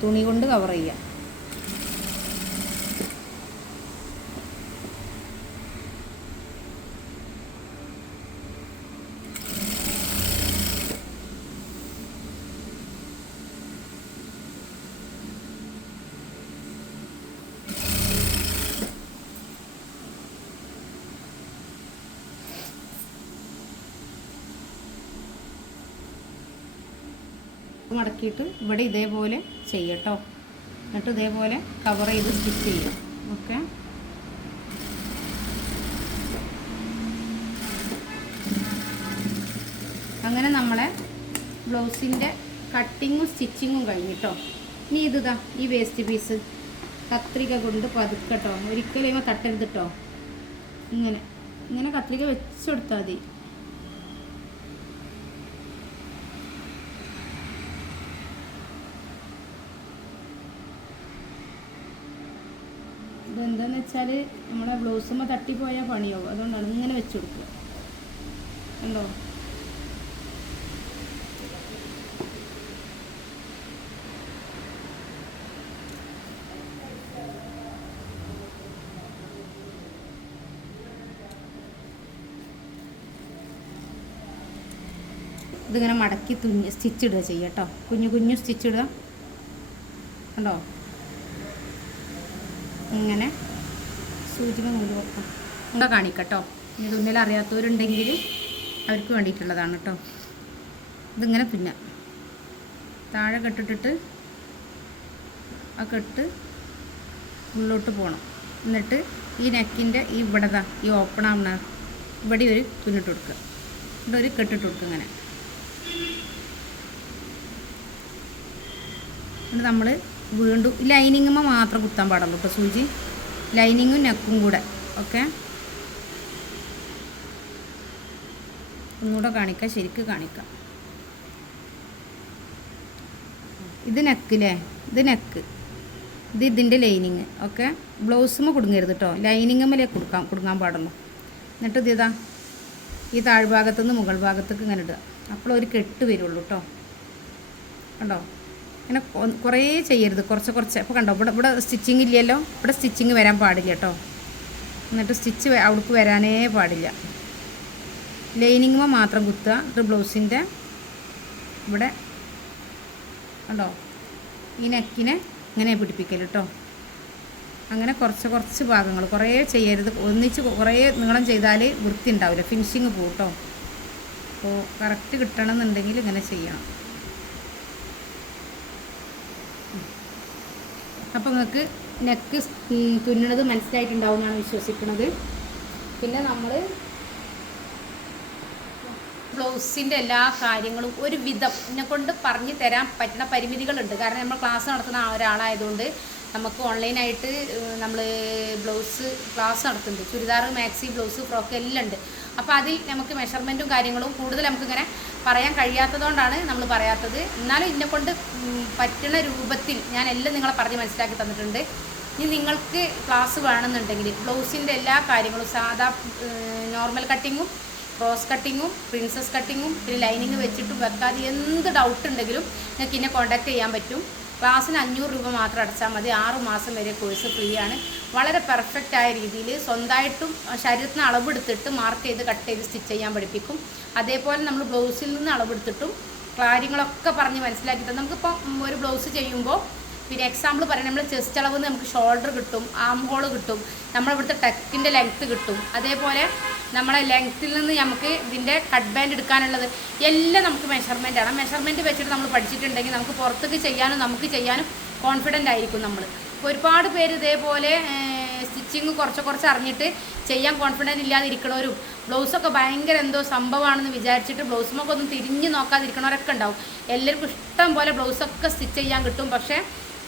തുണി കൊണ്ട് കവർ ചെയ്യുക. മടക്കിയിട്ട് ഇവിടെ ഇതേപോലെ ചെയ്യട്ടോ. എന്നിട്ട് ഇതേപോലെ കവർ ചെയ്ത് സ്റ്റിച്ച് ചെയ്യാം. ഓക്കെ, അങ്ങനെ നമ്മളെ ബ്ലൗസിൻ്റെ കട്ടിങ്ങും സ്റ്റിച്ചിങ്ങും കഴിഞ്ഞിട്ടോ. ഇനി ഇതാ ഈ വേസ്റ്റ് പീസ് കത്രിക കൊണ്ട് പതുക്കട്ടോ, ഒരിക്കലും ഇവ തട്ടരുത് കേട്ടോ. ഇങ്ങനെ ഇങ്ങനെ കത്രിക വെച്ച് കൊടുത്താൽ മതി. ഇതെന്താണെന്ന് വെച്ചാൽ നമ്മളെ ബ്ലൗസുമ്മ തട്ടിപ്പോയാൽ പണിയാവും, അതുകൊണ്ടാണ് ഇങ്ങനെ വെച്ച് കൊടുക്കുക. കണ്ടോ? ഇതിങ്ങനെ മടക്കി സ്റ്റിച്ച് ഇടുക ചെയ്യുക കേട്ടോ. കുഞ്ഞു കുഞ്ഞു സ്റ്റിച്ച് ഇടുക. കണ്ടോ? ഇങ്ങനെ സൂചിക നൂല് വെക്കാം. ഇവിടെ കാണിക്കട്ടോ. ഇനി തുന്നൽ അറിയാത്തവരുണ്ടെങ്കിൽ അവർക്ക് വേണ്ടിയിട്ടുള്ളതാണ് കേട്ടോ. ഇതിങ്ങനെ തുന്ന താഴെ കെട്ടിട്ടിട്ട് ആ കെട്ട് ഉള്ളോട്ട് പോകണം. എന്നിട്ട് ഈ നെക്കിൻ്റെ ഈ ഇവിടെതാ ഈ ഓപ്പൺ ആവണ ഇവിടെ ഒരു തുന്നിട്ട് കൊടുക്കുക, ഇവിടെ ഒരു കെട്ടിട്ട് കൊടുക്കുക. ഇങ്ങനെ എന്നിട്ട് നമ്മൾ വീണ്ടും ലൈനിങ്ങുമ്പോൾ മാത്രം കുത്താൻ പാടുള്ളൂ കേട്ടോ സൂചി, ലൈനിങ്ങും നെക്കും കൂടെ. ഓക്കെ, ഒന്നുകൂടെ കാണിക്കാം, ശരിക്ക് കാണിക്കാം. ഇത് നെക്കില്ലേ, ഇത് നെക്ക്, ഇത് ഇതിൻ്റെ ലൈനിങ്. ഓക്കെ, ബ്ലൗസുമ്മ കുടുങ്ങരുത് കേട്ടോ, ലൈനിങ്ങുമ്മലേ കുടുങ്ങാൻ പാടുള്ളൂ. എന്നിട്ട് ഇതാ ഈ താഴ്ഭാഗത്തു നിന്ന് മുകൾ ഭാഗത്തേക്ക് ഇങ്ങനെ ഇടുക. അപ്പോൾ ഒരു കെട്ട് വരുള്ളൂ കേട്ടോ. കണ്ടോ? അങ്ങനെ കുറേ ചെയ്യരുത്, കുറച്ച് കുറച്ച്. അപ്പോൾ കണ്ടോ, ഇവിടെ സ്റ്റിച്ചിങ് ഇല്ലല്ലോ, ഇവിടെ സ്റ്റിച്ചിങ് വരാൻ പാടില്ല കേട്ടോ. എന്നിട്ട് സ്റ്റിച്ച് അവിടേക്ക് വരാനേ പാടില്ല. ലൈനിങ്ങുമ്പോൾ മാത്രം കുത്തുക. ഇത് ബ്ലൗസിൻ്റെ ഇവിടെ കണ്ടോ, ഈ നെക്കിനെ ഇങ്ങനെ പിടിപ്പിക്കൽ കേട്ടോ. അങ്ങനെ കുറച്ച് കുറച്ച് ഭാഗങ്ങൾ, കുറേ ചെയ്യരുത്, ഒന്നിച്ച് കുറേ നീളം ചെയ്താൽ വൃത്തി ഉണ്ടാവില്ല, ഫിനിഷിങ് പോകും കേട്ടോ. അപ്പോൾ കറക്റ്റ് കിട്ടണമെന്നുണ്ടെങ്കിൽ ഇങ്ങനെ ചെയ്യണം. അപ്പോൾ നിങ്ങൾക്ക് നെക്ക് തുന്നണത് മനസ്സിലായിട്ടുണ്ടാവും എന്നാണ് വിശ്വസിക്കുന്നത്. പിന്നെ നമ്മൾ ബ്ലൗസിൻ്റെ എല്ലാ കാര്യങ്ങളും ഒരു വിധം എന്നെക്കൊണ്ട് പറഞ്ഞു തരാൻ പറ്റുന്ന പരിമിതികളുണ്ട്. കാരണം നമ്മൾ ക്ലാസ് നടത്തുന്ന ഒരാളായതുകൊണ്ട് നമുക്ക് ഓൺലൈനായിട്ട് നമ്മൾ ബ്ലൗസ് ക്ലാസ് നടത്തുന്നുണ്ട്. ചുരിദാർ, മാക്സി, ബ്ലൗസ്, ഫ്രോക്ക് എല്ലാം ഉണ്ട്. അപ്പോൾ അതിൽ നമുക്ക് മെഷർമെൻറ്റും കാര്യങ്ങളും കൂടുതൽ നമുക്കിങ്ങനെ പറയാൻ കഴിയാത്തതുകൊണ്ടാണ് നമ്മൾ പറയാത്തത്. എന്നാലും ഇതിനെക്കൊണ്ട് പറ്റുന്ന രൂപത്തിൽ ഞാൻ എല്ലാം നിങ്ങളെ പറഞ്ഞ് മനസ്സിലാക്കി തന്നിട്ടുണ്ട്. ഇനി നിങ്ങൾക്ക് ക്ലാസ് വേണമെന്നുണ്ടെങ്കിൽ ബ്ലൗസിൻ്റെ എല്ലാ കാര്യങ്ങളും, സാധാ നോർമൽ കട്ടിങ്ങും ക്രോസ് കട്ടിങ്ങും പ്രിൻസസ് കട്ടിങ്ങും പിന്നെ ലൈനിങ് വെച്ചിട്ടും വെക്കാതെ എന്ത് ഡൗട്ട് ഉണ്ടെങ്കിലും നിങ്ങൾക്ക് എന്നെ കോൺടാക്റ്റ് ചെയ്യാൻ പറ്റും. ക്ലാസ്സിന് 500 രൂപ മാത്രം അടച്ചാൽ മതി. 6 മാസം വരെ കോഴ്സ് ഫ്രീ ആണ്. വളരെ പെർഫെക്റ്റായ രീതിയിൽ സ്വന്തമായിട്ടും ശരീരത്തിന് അളവെടുത്തിട്ട് മാർക്ക് ചെയ്ത് കട്ട് ചെയ്ത് സ്റ്റിച്ച് ചെയ്യാൻ പഠിപ്പിക്കും. അതേപോലെ നമ്മൾ ബ്ലൗസിൽ നിന്ന് അളവെടുത്തിട്ടും കാര്യങ്ങളൊക്കെ പറഞ്ഞ് മനസ്സിലാക്കി തരും. നമുക്കിപ്പോൾ ഒരു ബ്ലൗസ് ചെയ്യുമ്പോൾ പിന്നെ എക്സാമ്പിൾ പറയാം, നമ്മൾ ചെസ്റ്റ് അളവ് നമുക്ക് ഷോൾഡർ കിട്ടും, ആം ഹോൾ കിട്ടും, നമ്മളിവിടുത്തെ ടെക്കിൻ്റെ ലെങ്ത്ത് കിട്ടും. അതേപോലെ നമ്മളെ ലെങ്ത്തിൽ നിന്ന് നമുക്ക് ഇതിൻ്റെ കട്ട് ബാൻഡ് എടുക്കാനുള്ളത് എല്ലാം നമുക്ക് മെഷർമെൻറ്റാണ്. മെഷർമെൻറ്റ് വെച്ചിട്ട് നമ്മൾ പഠിച്ചിട്ടുണ്ടെങ്കിൽ നമുക്ക് പുറത്തേക്ക് ചെയ്യാനും നമുക്ക് ചെയ്യാനും കോൺഫിഡൻ്റ് ആയിരിക്കും നമ്മൾ. ഒരുപാട് പേര് ഇതേപോലെ സ്റ്റിച്ചിങ് കുറച്ച് അറിഞ്ഞിട്ട് ചെയ്യാൻ കോൺഫിഡൻറ്റ് ഇല്ലാതിരിക്കണവരും ബ്ലൗസൊക്കെ ഭയങ്കര എന്തോ സംഭവമാണെന്ന് വിചാരിച്ചിട്ട് ബ്ലൗസുമൊക്കെ ഒന്നും തിരിഞ്ഞ് നോക്കാതിരിക്കണവരൊക്കെ ഉണ്ടാവും. എല്ലാവർക്കും ഇഷ്ടം പോലെ ബ്ലൗസൊക്കെ സ്റ്റിച്ച് ചെയ്യാൻ കിട്ടും. പക്ഷേ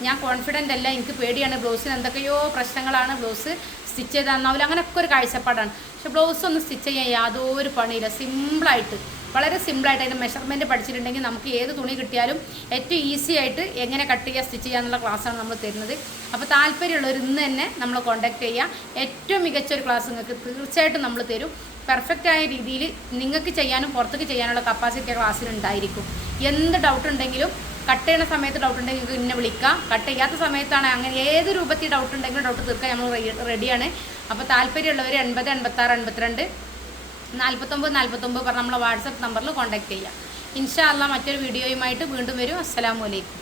ഞാൻ കോൺഫിഡൻ്റ് അല്ല, എനിക്ക് പേടിയാണ്, ബ്ലൗസിന് എന്തൊക്കെയോ പ്രശ്നങ്ങളാണ്, ബ്ലൗസ് സ്റ്റിച്ച് ചെയ്ത് തന്നാവില്ല, അങ്ങനെയൊക്കെ ഒരു കാഴ്ചപ്പാടാണ്. പക്ഷേ ബ്ലൗസ് ഒന്ന് സ്റ്റിച്ച് ചെയ്യാൻ യാതൊരു പണിയില്ല. സിമ്പിളായിട്ട്, വളരെ സിമ്പിളായിട്ട് അതിൻ്റെ മെഷർമെൻറ്റ് പഠിച്ചിട്ടുണ്ടെങ്കിൽ നമുക്ക് ഏത് തുണി കിട്ടിയാലും ഏറ്റവും ഈസി ആയിട്ട് എങ്ങനെ കട്ട് ചെയ്യുക, സ്റ്റിച്ച് ചെയ്യുക എന്നുള്ള ക്ലാസ്സാണ് നമ്മൾ തരുന്നത്. അപ്പോൾ താല്പര്യമുള്ളവർ ഇന്ന് തന്നെ നമ്മൾ കോൺടാക്ട് ചെയ്യുക. ഏറ്റവും മികച്ചൊരു ക്ലാസ് നിങ്ങൾക്ക് തീർച്ചയായിട്ടും നമ്മൾ തരും. പെർഫെക്റ്റായ രീതിയിൽ നിങ്ങൾക്ക് ചെയ്യാനും പുറത്തേക്ക് ചെയ്യാനുള്ള കപ്പാസിറ്റി ക്ലാസ്സിലുണ്ടായിരിക്കും. എന്ത് ഡൗട്ട് ഉണ്ടെങ്കിലും കട്ട് ചെയ്യുന്ന സമയത്ത് ഡൗട്ട് ഉണ്ടെങ്കിൽ നിങ്ങൾക്ക് ഇന്നെ വിളിക്കാം. കട്ട് ചെയ്യാത്ത സമയത്താണ് അങ്ങനെ ഏത് രൂപത്തിൽ ഡൗട്ട് ഉണ്ടെങ്കിലും ഡൗട്ട് തീർക്കാൻ നമ്മൾ റെഡിയാണ്. അപ്പോൾ താല്പര്യമുള്ളവർ 80 86 52 49 പറഞ്ഞ നമ്മളെ വാട്സപ്പ് നമ്പറിൽ കോൺടാക്ട് ചെയ്യുക. ഇൻഷാ അല്ലാഹ് മറ്റൊരു വീഡിയോയുമായിട്ട് വീണ്ടും വരും. അസ്സലാമു അലൈക്കും.